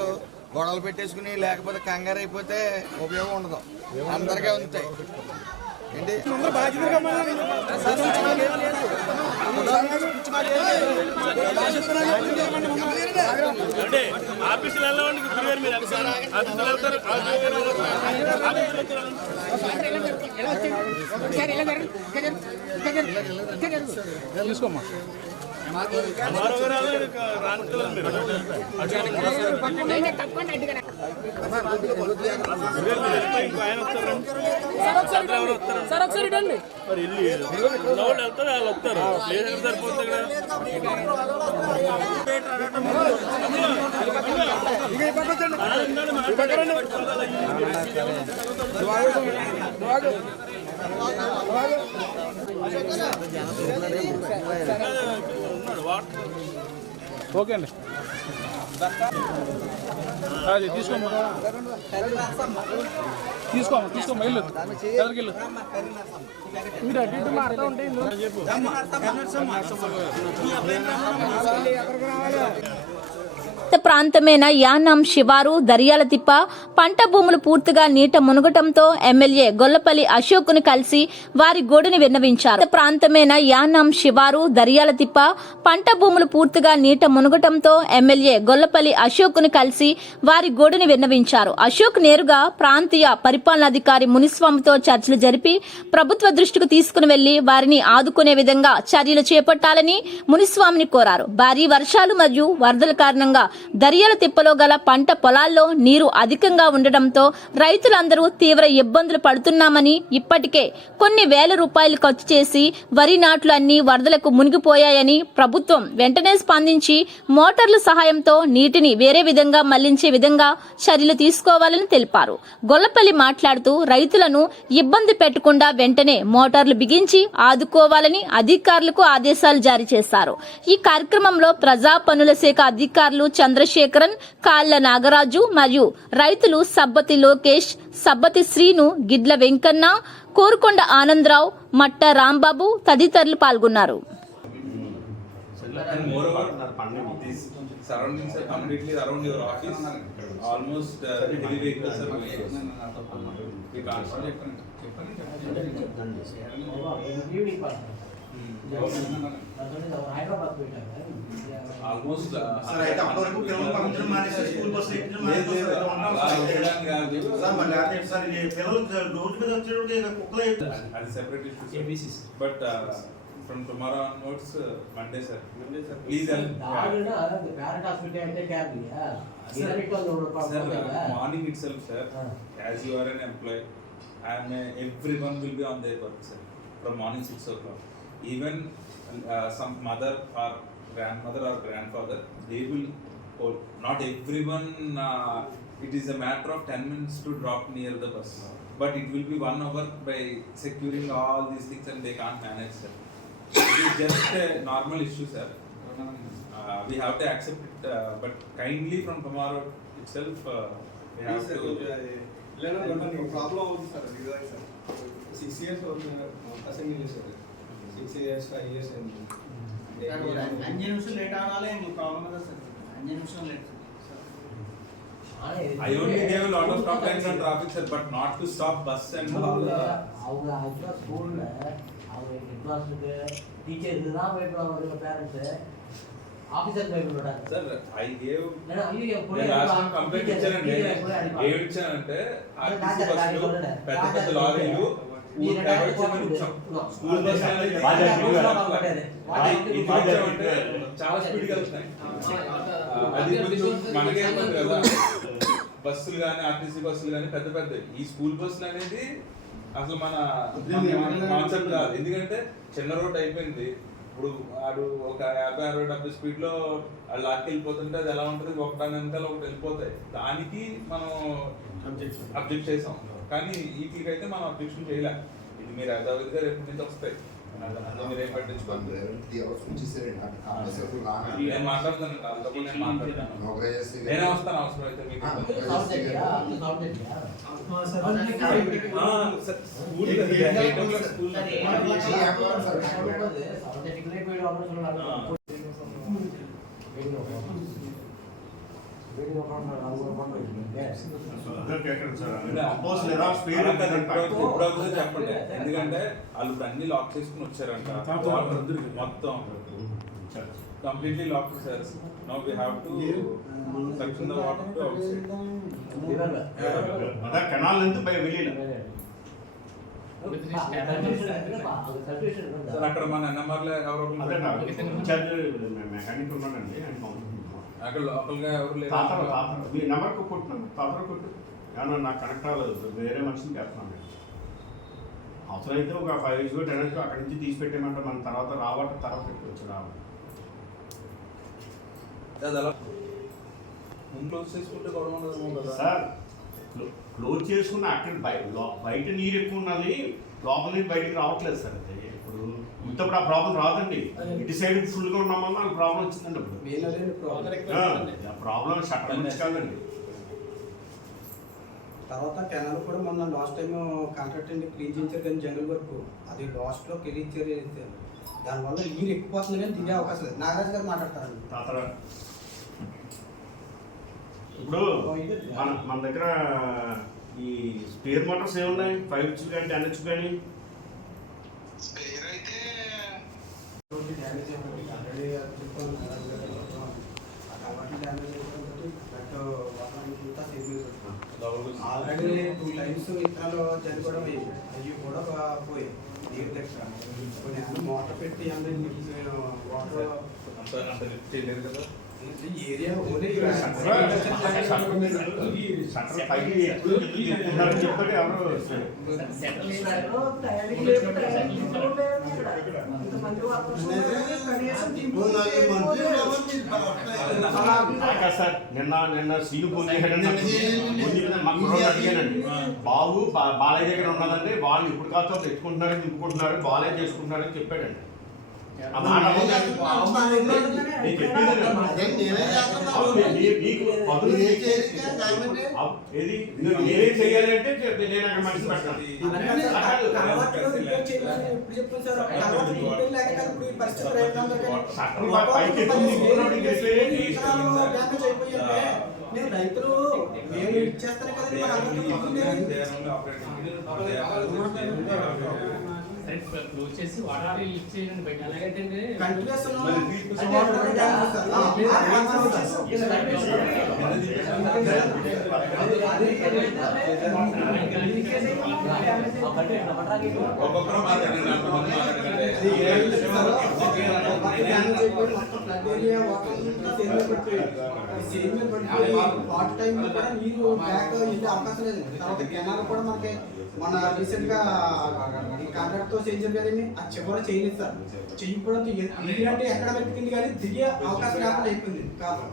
గొడవలు పెట్టేసుకుని లేకపోతే కంగారు అయిపోతే ఉపయోగం ఉండదు, అందరికీ అందుతాయి. ఏంటి తీసుకోమ్మా సార్ ఒకసారి రండి మరి వాళ్ళు వెళ్తారు వాళ్ళు వస్తారు ప్లేస్ సరిపోతుంది ఓకే అండి అది తీసుకోమ్మా తీసుకోమ్మా వెళ్ళు ఎదురుకి వెళ్ళు మీరు అటు ఇటు మారుతూ ఉంటే చెప్పు ప్రాంతమైన యానాం శివారు దర్యాలతిప్ప పంట భూములు పూర్తిగా నీట మునగటంతో ఎమ్మెల్యే గొల్లపల్లి అశోక్ ను కలిసి వారి గోడుని విన్నవించారు. ప్రాంతమైన యానాం శివారు దర్యాలతిప్ప పంట భూములు పూర్తిగా నీట మునగటంతో ఎమ్మెల్యే గొల్లపల్లి అశోక్ ను కలిసి వారి గోడుని విన్నవించారు. అశోక్ నేరుగా ప్రాంతీయ పరిపాలనాధికారి మునిస్వామితో చర్చలు జరిపి ప్రభుత్వ దృష్టికి తీసుకుని వెళ్లి వారిని ఆదుకునే విధంగా చర్యలు చేపట్టాలని మునిస్వామిని కోరారు. భారీ వర్షాలు మరియు వరదల కారణంగా దర్యాల తిప్పలో గల పంట పొలాల్లో నీరు అధికంగా ఉండటంతో రైతులందరూ తీవ్ర ఇబ్బందులు పడుతున్నామని, ఇప్పటికే కొన్ని వేల రూపాయలు ఖర్చు చేసి వరి నాట్లు అన్ని వరదలకు మునిగిపోయాయని ప్రభుత్వం వెంటనే స్పందించి మోటార్ల సహాయంతో నీటిని వేరే విధంగా మళ్లించే విధంగా చర్యలు తీసుకోవాలని తెలిపారు. గొల్లపల్లి మాట్లాడుతూ రైతులను ఇబ్బంది పెట్టకుండా వెంటనే మోటార్లు బిగించి ఆదుకోవాలని అధికారులకు ఆదేశాలు జారీ చేశారు. ఈ కార్యక్రమంలో ప్రజా పనుల శాఖ అధికారులు చంద్రశేఖరన్, కాళ్ల నాగరాజు మరియు రైతులు సబ్బతి లోకేష్, సబ్బతి శ్రీను, గిడ్ల వెంకన్న, కూరుకొండ ఆనందరావు, మట్ట రాంబాబు తదితరులు పాల్గొన్నారు. And moreover, these surroundings are completely around your office. Almost heavy vehicles are going. We can't stop. Hyderabad పెట్టారు Almost. సార్ అయితే అప్పటివరకు పిల్లలు పంపించడం మానేసి స్కూల్ బస్సు ఎక్కడం మానేసి సార్ మళ్ళీ అదే సార్ ఈ పిల్లలు రోడ్డు మీద వచ్చేటప్పుడు కుక్కలు అది separate issue. But from tomorrow onwards, Monday sir. Please help. Parent hospital అంటే cab Sir, morning itself, sir. As you are an employee, and everyone will be on their work, sir. From morning 6 o'clock. Even some mother or grandmother or grandfather, they will. Not everyone. It is a matter of 10 minutes to drop near the bus, but it will be 1 hour by securing all these things, and they can't manage, sir. It is just a normal issue, sir. We have to accept it, but kindly from tomorrow itself, we have to. Problem అవుతుంది sir ఇది sir 6 years assembly sir 6 years 5 years అయింది 5 నిమిషం late ఆనాలే ఇంకో problem కదా sir 5 నిమిషం late I only gave a lot of stop lines on traffic, sir, but not to stop bus and all. அவங்க ஆக்சுவலா ஸ்கூல்ல அவங்க கிளாஸ்க்கு டீச்சர்ஸ் தான் பயப்படுவாங்க பேரண்ட்ஸ் ఆఫీసర్ భయపడ్డారు Sir, I gave. నేను అయ్యో నేను లాస్ట్ కంప్లైంట్ ఇచ్చానంటే ఏమి ఇచ్చానంటే ఆర్టీసీ బస్సులు పెద్ద పెద్ద లారీలు ఊరు అవాయిడ్ చేయమని ఇచ్చాం. స్కూల్ బస్సులు అనేది ఇచ్చామంటే చాలా స్పీడ్గా వెళ్తున్నాయి. అది కొంచెం మనకే ఇబ్బంది కదా. బస్సులు కానీ ఆర్టీసీ బస్సులు కానీ పెద్ద పెద్ద ఈ స్కూల్ బస్సులు అనేది అసలు మన కాన్సెప్ట్ కాదు. ఎందుకంటే చిన్న రోడ్ అయిపోయింది. ఇప్పుడు వాడు ఒక 50-60-70 స్పీడ్లో వాళ్ళు లాక్కెళ్ళిపోతుంటే అది ఎలా ఉంటుంది, ఒకటాని వెనకాల ఒకటి వెళ్ళిపోతాయి. దానికి మనం అబ్జెక్ట్ చేసాం, కానీ వీటికైతే మనం అబ్జెక్షన్ చేయలే. ఇది మీరు యథావిధిగా రేపు నుంచి వస్తాయి, మీరు ఏం పట్టించుకోండి. నేను మాట్లాడతాను, వాళ్ళతో నేను మాట్లాడతాను. నేనే వస్తాను అవసరం అయితే మీకు. చెప్పండి, ఎందుకంటే వాళ్ళు అన్ని లాక్ చేసుకుని వచ్చారంట మొత్తం completely lock sir. Now we have to section the water to outside. అదా కెనాల్ నుంచి బై వెళ్ళిన సార్ అక్కడ మన ఎన్ఎంఆర్లో ఎవరో మెకానిక్ ఉన్నాడండి, అక్కడ లోకల్గా ఎవరు లేరు. మీ నెంబర్కి కొట్టినాను, తాతర కొట్టు ఏమన్నా నాకు కనెక్ట్ అవ్వలేదు, వేరే మనిషిని చేస్తున్నాను. అవసరమైతే ఒక 5 years 10 years అక్కడి నుంచి తీసి పెట్టేమంటే మన తర్వాత రావట తర్వాత పెట్టుకోవచ్చు. రావాలి సార్, క్లోజ్ చేసుకున్న అక్కడ బయట నీరు ఎక్కువ ఉన్నది, లోపల నుంచి బయటకు రావట్లేదు సార్. అది ఇప్పుడు ఇంతప్పుడు ఆ ప్రాబ్లం రాదండి. ఇటు సైడ్ ఫుల్గా ఉన్నాం వల్ల నాకు ప్రాబ్లం వచ్చిందండి. ఇప్పుడు ప్రాబ్లం షట్టర్ నుంచి కాదండి. తర్వాత కెనాల్ కూడా మొన్న లాస్ట్ టైం కాంట్రాక్ట్ అండి క్లీన్ చేయించారు, కానీ జంగల్ వరకు అది లాస్ట్లో క్లీన్ చేయించారు. దానివల్ల నీరు ఎక్కువపోతుంది, కానీ దిగే అవకాశం లేదు. నాగరాజు గారు మాట్లాడతారండి. తాతరా ఇప్పుడు మన దగ్గర ఈ స్పేర్ మోటార్స్ ఏమున్నాయి? 5 inch కానీ 10 inch కానీ ఆల్రెడీ 2 times విత్తనాలు చనిపోవడం అయ్యి కూడా పోయి నీరు దగ్గర కొన్ని మోటార్ పెట్టి వాటర్ చేయలేదు కదా. ఏరియా ఓన్లీ షట్టర్ పైకి ఉన్నారని చెప్పండి. ఎవరు సార్ నిన్న సీలు ఫోన్ చేశాడండి. అడిగానండి, బాబు బాలయ్య దగ్గర ఉన్నదండి, వాళ్ళు ఇప్పుడు కాదు ఎత్తుకుంటున్నారని దింపుకుంటున్నారు, బాలయ్య చేసుకుంటున్నారని చెప్పాడండి. ఆ మాట నీకు పదులు ఏది నేనేం చేయాలి అంటే నేను అక్కడ మనిషిని నేను రైతులు నేను ఇచ్చేస్తాను కదండి క్లోజ్ చేసి వాటర్ లిఫ్ట్ చేయండి బయట అలాగైతే వాటర్ టైం కూడా నీరు బ్యాక్ వెళ్ళే అవకాశం లేదు. తర్వాత కెనాల్ కూడా మనకి మన రీసెంట్ గా ఈ కాంట్రాక్ట్ తో చేయించారు కదండి, అది చివరి చేయలేదు సార్. చెయ్యకపోవడం అంటే ఎక్కడ పెట్టుకుంది కానీ దిగే అవకాశం లేకుండా అయిపోయింది కాలం.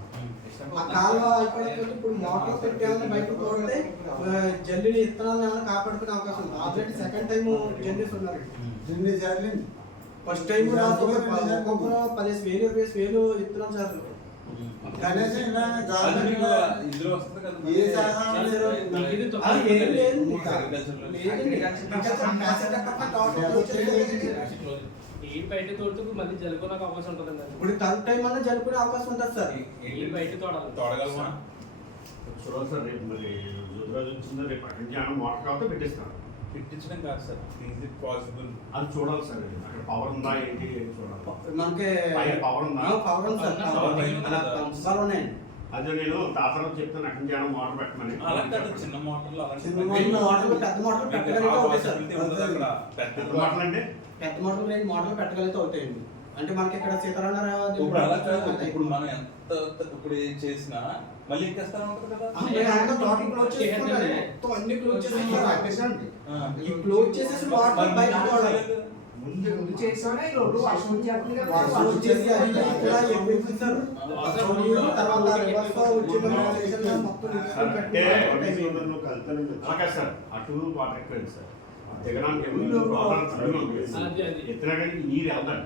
ఆ కాలువ అయిపోయినప్పుడు ఇప్పుడు మోటార్ పెట్టాలని బయట తోడితే జల్లిని ఇత్తనాలను ఏమైనా కాపాడుకునే అవకాశం ఉంది. ఆల్రెడీ సెకండ్ టైం జల్లీస్ ఉన్నారు. ఫస్ట్ టైం 15,000 20,000 ఇస్తున్నాం సార్. బయట తోడుతూ మళ్ళీ జలుపుకునే అవకాశం ఉంటుంది. ఇప్పుడు థర్డ్ టైం అన్నా జలుపుకునే అవకాశం ఉంటుంది సార్. బయట తోడగలమా చూడాలి సార్. రేపు మరి రుద్రాజు వచ్చిందో రేపు అక్కడి నుంచి మోటార్ కాబట్టి పెట్టిస్తాను. పెట్టించడం కాదు సార్, ఈజ్ ఇట్ పాసిబుల్ అది చూడాలి సార్. అక్కడ పవర్ ఉందా ఏంటి చూడాలి. మనకి పవర్ ఉందా? పవర్ ఉంది సార్. అదే నేను తాతలో చెప్తాను అక్కడి నుంచి మోటార్ పెట్టమని. చిన్న మోటార్లు పెద్ద మోటార్లు పెట్టగలిగితే అవుతాయి సార్. పెద్ద మోటార్లు అంటే పెద్ద మోటార్లు 2 మోటార్లు పెట్టగలిగితే అవుతాయండి. అంటే మనకి ఇక్కడ సీతారామరావు ఇప్పుడు మనం ఎంత ఇప్పుడు చేసినా మళ్ళీ ఇంకేస్తా ఉంటుంది కదా. అన్ని క్లోజ్ చేసేసి ఈ క్లోజ్ చేసేసి వాటర్ బయట ముందు చేసానే రోడ్డు వాష్ చేస్తుంది కదా. వాష్ చేసి అది కూడా ఏమైంది సార్. తర్వాత రివర్స్ వచ్చిన మొత్తం అలాగే సార్. అటు వాటర్ ఎక్కువ సార్. దిగడానికి ఎత్తడానికి నీరు వెళ్తాడు.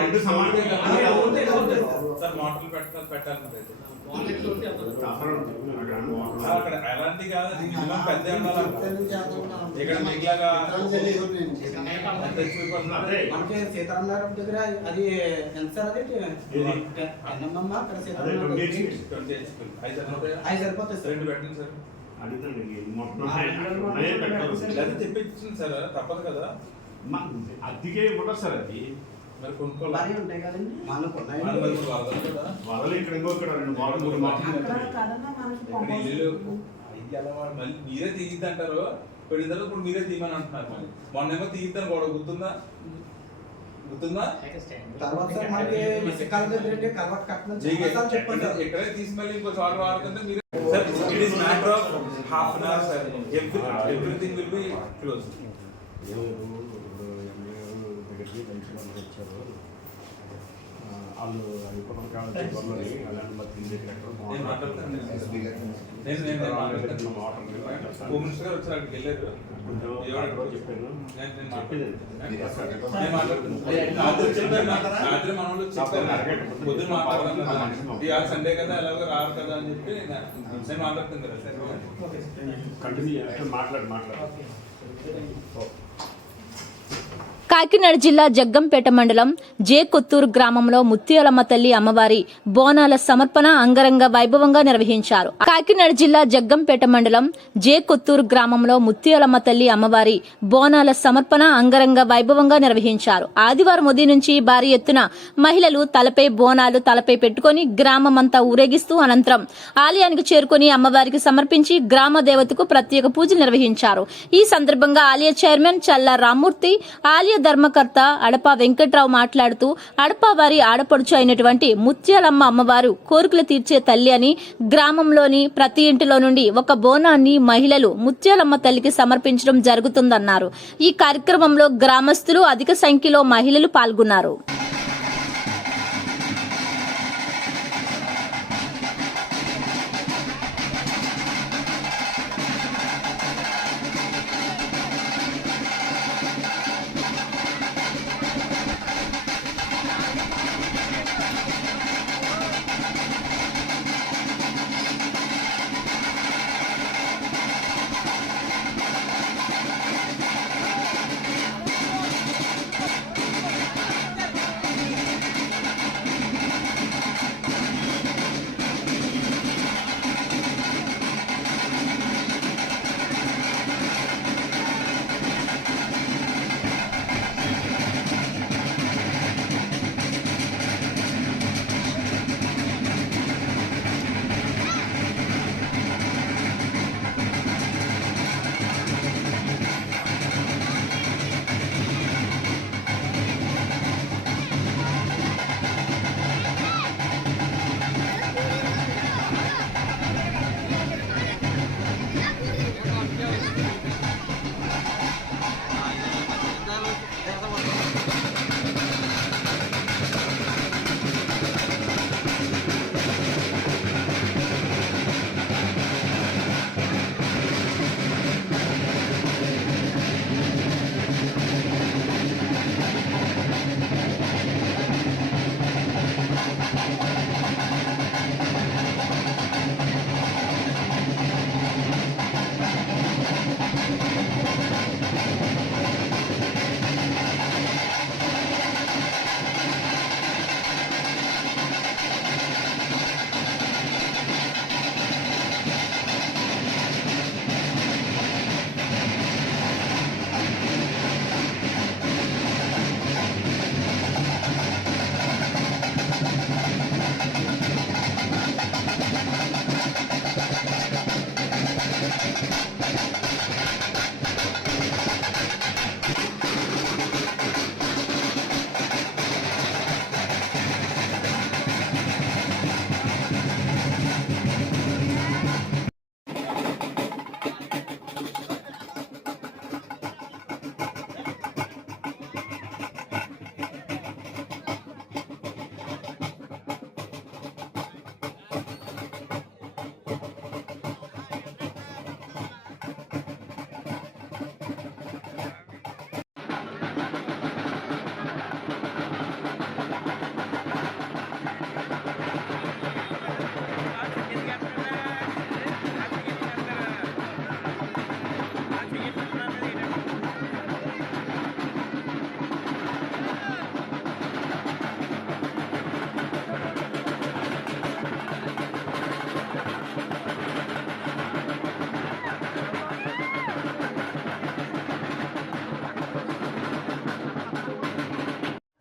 రెండు సమానంగా సార్ మోటార్లు పెట్టాలి. అక్కడ ఎలాంటి కాదు, పెద్ద ఇక్కడ మిగిలిగా మనకి సీతారామరావు దగ్గర అది ఎంత సార్? అది అక్కడ సరిపోతుంది సార్. 2 పెట్టండి సార్. తెప్పించింది సార్, తప్పదు కదా. అద్దెకే ఇవ్వడం సార్. అది మరి కొనుక్కోవాలి ఉంటాయి కదండి. వదలు ఇక్కడ ఇంకో ఇక్కడ 2 మళ్ళీ మీరే తీగిద్ది అంటారు. పెడిన తర్వాత ఇప్పుడు మీరే తీయమని అంటున్నారు. మొన్నేమో తీగిద్దాను కూడా గుర్తుందా? తర్వాత ఇక్కడే తీసి మళ్ళీ ఇంకో సార్ వాడుతుంటే మీరు sir it is matter of half an hour sir. Everything will be close. వాళ్ళు అయిపోవడం కావాలి. హోమ్ మినిస్టర్ గారు వచ్చారు, అక్కడికి వెళ్ళారు. రాత్రి మన వాళ్ళు చెప్పారు పొద్దున మాట్లాడదాం ఇవాళ సండే కదా ఎలాగో రారు కదా అని చెప్పి నేను మాట్లాడుతుంది కదా సార్. కంటిన్యూ మాట్లాడు. కాకినాడ జిల్లా జగ్గంపేట మండలం జే కొత్తూరు గ్రామంలో ముత్యాలమ్మ తల్లి అమ్మవారి బోనాల సమర్పణ అంగరంగ వైభవంగా నిర్వహించారు. కాకినాడ జిల్లా జగ్గంపేట మండలం జే కొత్తూరు గ్రామంలో ముత్యాలమ్మ తల్లి అమ్మవారి బోనాల సమర్పణ అంగరంగ వైభవంగా నిర్వహించారు. ఆదివారం ఉదయం నుంచి భారీ ఎత్తున మహిళలు తలపై బోనాలు తలపై పెట్టుకుని గ్రామమంతా ఊరేగిస్తూ అనంతరం ఆలయానికి చేరుకుని అమ్మవారికి సమర్పించి గ్రామ దేవతకు ప్రత్యేక పూజలు నిర్వహించారు. ఈ సందర్భంగా ఆలయ చైర్మన్ చల్లా రామ్మూర్తి, ఆలయ ధర్మకర్త అడపా వెంకట్రావు మాట్లాడుతూ అడపా వారి ఆడపడుచు అయినటువంటి ముత్యాలమ్మ అమ్మవారు కోరికలు తీర్చే తల్లి అని, గ్రామంలోని ప్రతి ఇంటిలో నుండి ఒక బోనాన్ని మహిళలు ముత్యాలమ్మ తల్లికి సమర్పించడం జరుగుతుందన్నారు. ఈ కార్యక్రమంలో గ్రామస్తులు అధిక సంఖ్యలో మహిళలు పాల్గొన్నారు.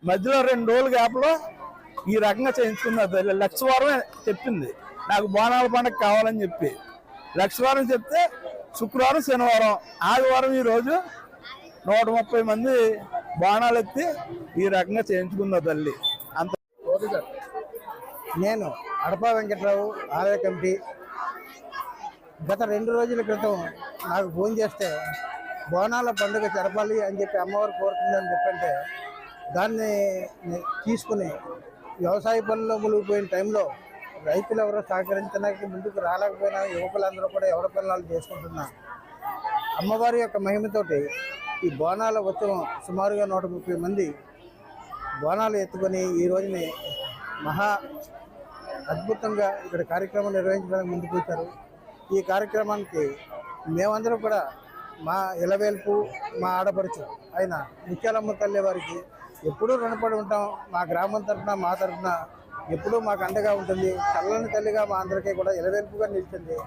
మధ్యలో 2 రోజుల గ్యాప్లో ఈ రకంగా చేయించుకున్నారు. లక్షవారం చెప్పింది నాకు బోనాల పండుగ కావాలని చెప్పి. లక్షవారం చెప్తే శుక్రవారం, శనివారం, ఆదివారం ఈరోజు 130 మంది బోనాలు ఎత్తి ఈ రకంగా చేయించుకుందా తల్లి. అంత నేను అడపా వెంకట్రావు ఆలయ కమిటీ గత 2 రోజుల క్రితం నాకు ఫోన్ చేస్తే బోనాల పండుగ జరపాలి అని చెప్పి అమ్మవారు కోరుతుందని చెప్పంటే దాన్ని తీసుకుని వ్యవసాయ పనుల్లో మునిగిపోయిన టైంలో రైతులు ఎవరో సహకరించడానికి ముందుకు రాలేకపోయినా యువకులందరూ కూడా ఎవరి పనులు చేసుకుంటున్నారు. అమ్మవారి యొక్క మహిమతోటి ఈ బోనాల ఉత్సవం సుమారుగా 130 మంది బోనాలు ఎత్తుకొని ఈ రోజుని మహా అద్భుతంగా ఇక్కడ కార్యక్రమం నిర్వహించడానికి ముందుకు వచ్చారు. ఈ కార్యక్రమానికి మేమందరం కూడా మా ఇలవేల్పు, మా ఆడపడుచు అయిన ముత్యాలమ్మ తల్లి వారికి ఎప్పుడూ రుణపడి ఉంటాం. మా గ్రామం తరఫున, మా తరఫున ఎప్పుడూ మాకు అండగా ఉంటుంది. చల్లని తల్లిగా మా అందరికీ కూడా ఇలవేల్పుగా నిలిచింది.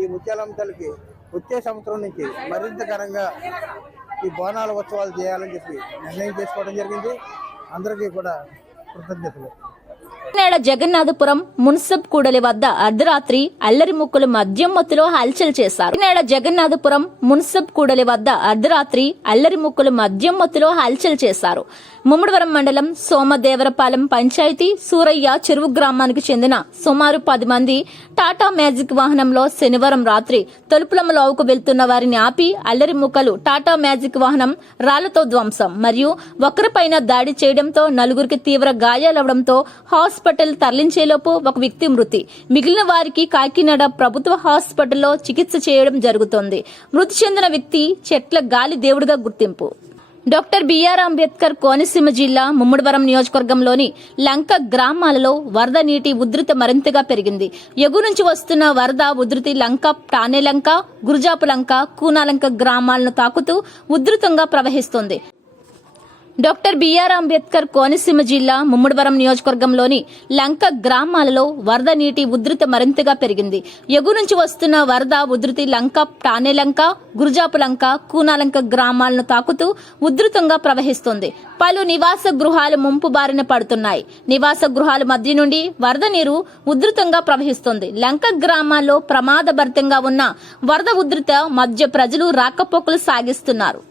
ఈ ముత్యాలమ్మ తల్లికి వచ్చే సంవత్సరం నుంచి మరింత ఘనంగా ఈ బోనాల ఉత్సవాలు చేయాలని చెప్పి నిర్ణయం చేసుకోవడం జరిగింది. అందరికీ కూడా కృతజ్ఞతలు. కాకినాడ జగన్నాథపురం మున్సిప్ కూడలి వద్ద అర్ధరాత్రి అల్లరి ముక్కులు మద్యం మత్తులో హల్చల్ చేశారు. కాకినాడ జగన్నాథపురం మున్సిప్ కూడలి వద్ద అర్ధరాత్రి అల్లరి ముక్కులు మద్యం మత్తులో హల్చల్ చేశారు. ముమ్మడివరం మండలం సోమదేవరపాలెం పంచాయతీ సూరయ్య చెరువు గ్రామానికి చెందిన సుమారు 10 మంది టాటా మ్యాజిక్ వాహనంలో శనివారం రాత్రి తలుపులమ్మలోవుకు వెళ్తున్న వారిని ఆపి అల్లరి ముక్కలు టాటా మ్యాజిక్ వాహనం రాళ్లతో ధ్వంసం మరియు ఒకరిపైన దాడి చేయడంతో 4గురికి తీవ్ర గాయాలవడంతో హాస్పిటల్ తరలించేలోపు ఒక వ్యక్తి మృతి, మిగిలిన వారికి కాకినాడ ప్రభుత్వ హాస్పిటల్లో చికిత్స చేయడం జరుగుతోంది. మృతి చెందిన వ్యక్తి చెట్ల గాలి దేవుడిగా గుర్తింపు. డాక్టర్ బిఆర్ అంబేద్కర్ కోనసీమ జిల్లా ముమ్మడివరం నియోజకవర్గంలోని లంక గ్రామాలలో వరద నీటి ఉధృతి మరింతగా పెరిగింది. ఎగువ నుంచి వస్తున్న వరద ఉధృతి లంక, టానేలంక, గురుజాపు లంక, కూనాలంక గ్రామాలను తాకుతూ ఉధృతంగా ప్రవహిస్తోంది. డాక్టర్ బిఆర్ అంబేద్కర్ కోనసీమ జిల్లా ముమ్మడివరం నియోజకవర్గంలోని లంక గ్రామాలలో వరద నీటి ఉధృతి మరింతగా పెరిగింది. ఎగువ నుంచి వస్తున్న వరద ఉధృతి లంక, టానేలంక, గురుజాపు లంక, కూనాలంక గ్రామాలను తాకుతూ ఉధృతంగా ప్రవహిస్తోంది. పలు నివాస గృహాలు ముంపు బారిన పడుతున్నాయి. నివాస గృహాల మధ్య నుండి వరద నీరు ఉధృతంగా ప్రవహిస్తోంది. లంక గ్రామాల్లో ప్రమాదభరితంగా ఉన్న వరద ఉధృత మధ్య ప్రజలు రాకపోకలు సాగిస్తున్నారు.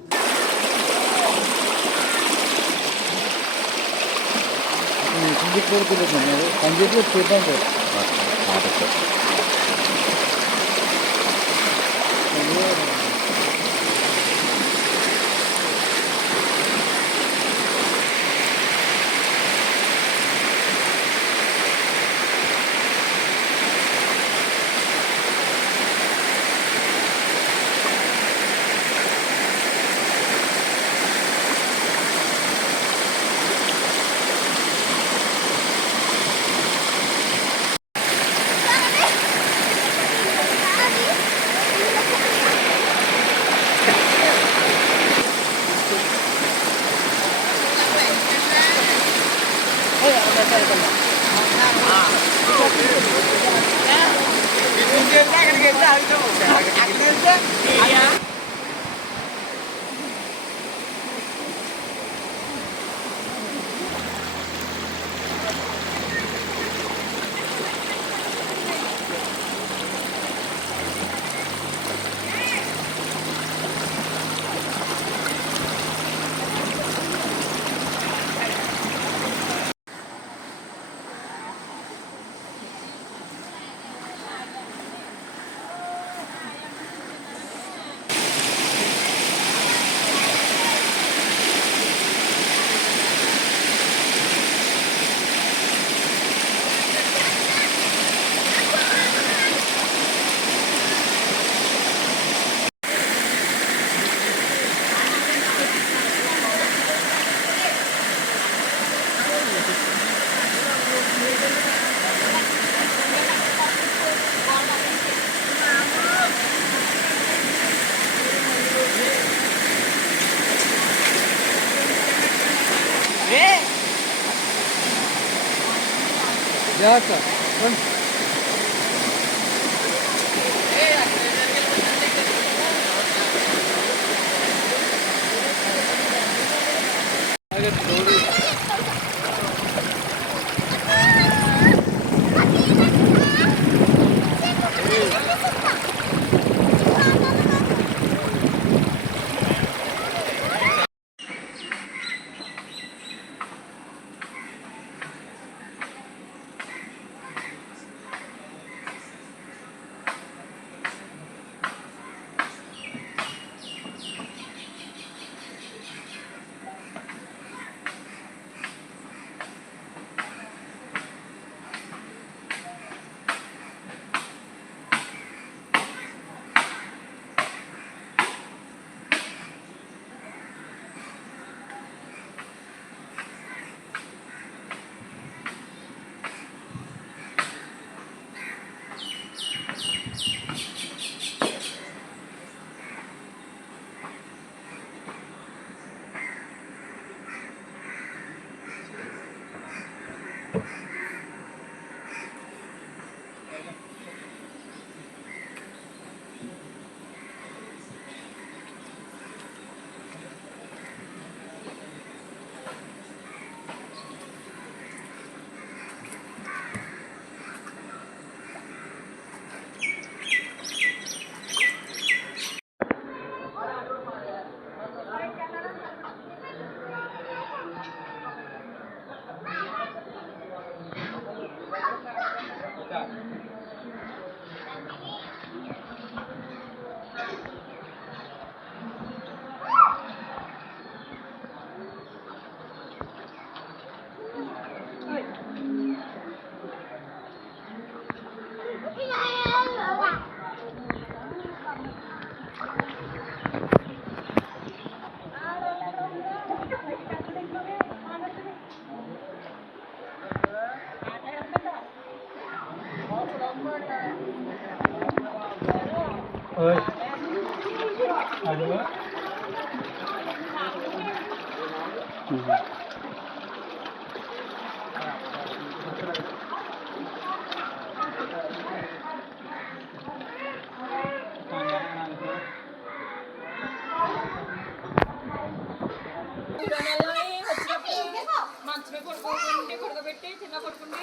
మంచమే కొడుకోబెట్టి చిన్న కొడుకుంటే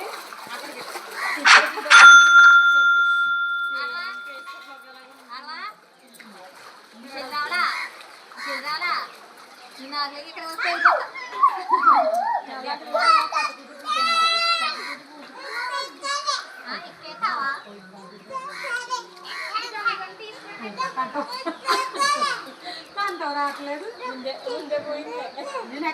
ఇక్కడ రావట్లేదు ముందే పోయింది నేను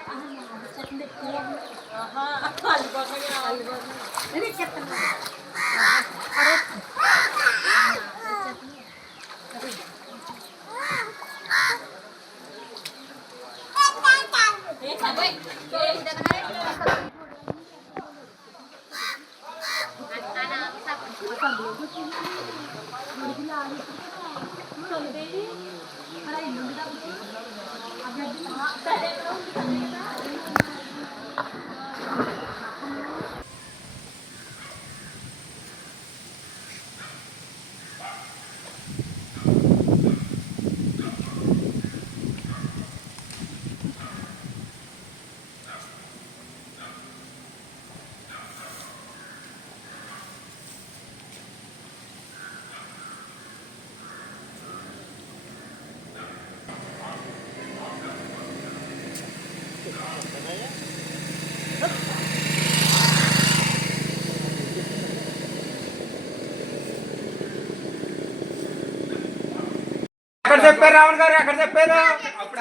ఎక్కడ చెప్పారు రావణ్ గారు ఎక్కడ చెప్పారు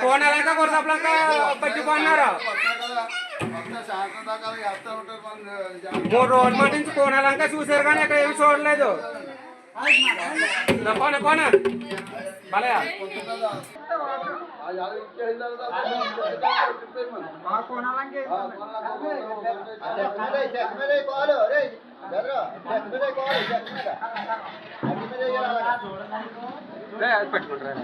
కోనలంక కొరసప్లంక పట్టుకున్నారు 3 రోజుల మాట నుంచి కోనలంక చూసారు కానీ అక్కడ ఏమి చూడలేదు కోన భలే పెట్టుకుంటారు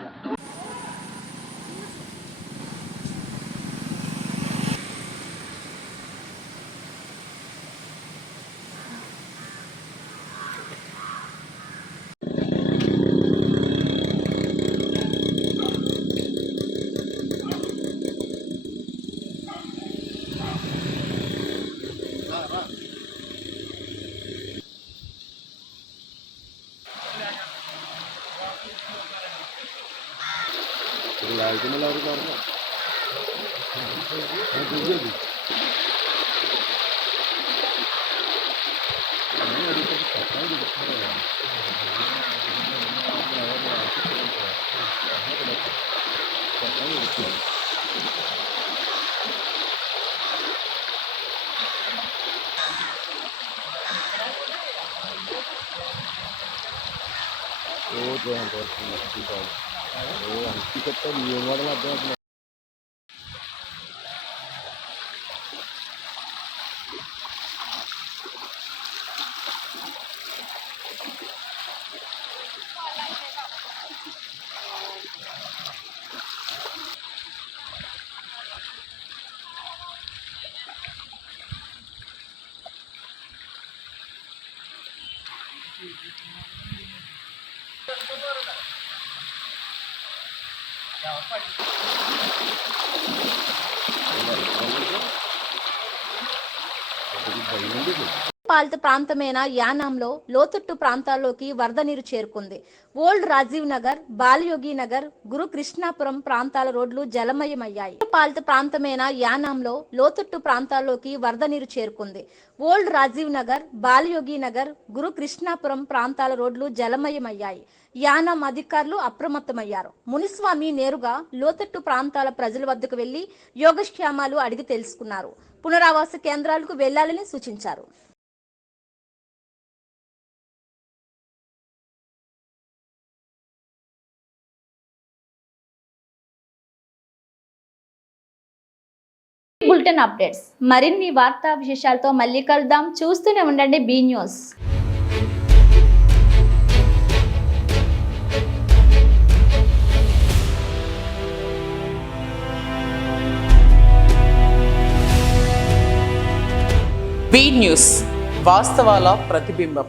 పాలిత ప్రాంతమైన యానాంలో లోతట్టు ప్రాంతాల్లోకి వరద నీరు చేరుకుంది. ఓల్డ్ రాజీవ్ నగర్, బాలయోగి నగర్, గురు కృష్ణాపురం ప్రాంతాల రోడ్లు జలమయమయ్యాయి. పాలిత ప్రాంతమైన యానాంలో లోతట్టు ప్రాంతాల్లోకి వరద నీరు చేరుకుంది. ఓల్డ్ రాజీవ్ నగర్, బాలయోగి నగర్, గురు కృష్ణాపురం ప్రాంతాల రోడ్లు జలమయమయ్యాయి. యానాం అధికారులు అప్రమత్తమయ్యారు. మునిస్వామి నేరుగా లోతట్టు ప్రాంతాల ప్రజల వద్దకు వెళ్లి యోగక్షేమాలు అడిగి తెలుసుకున్నారు. పునరావాస కేంద్రాలకు వెళ్లాలని సూచించారు. బులెటిన్ అప్డేట్స్ మరిన్ని వార్తా విశేషాలతో మళ్ళీ కలుద్దాం. చూస్తూనే ఉండండి బీ న్యూస్. బీ న్యూస్, వాస్తవాల ప్రతిబింబం.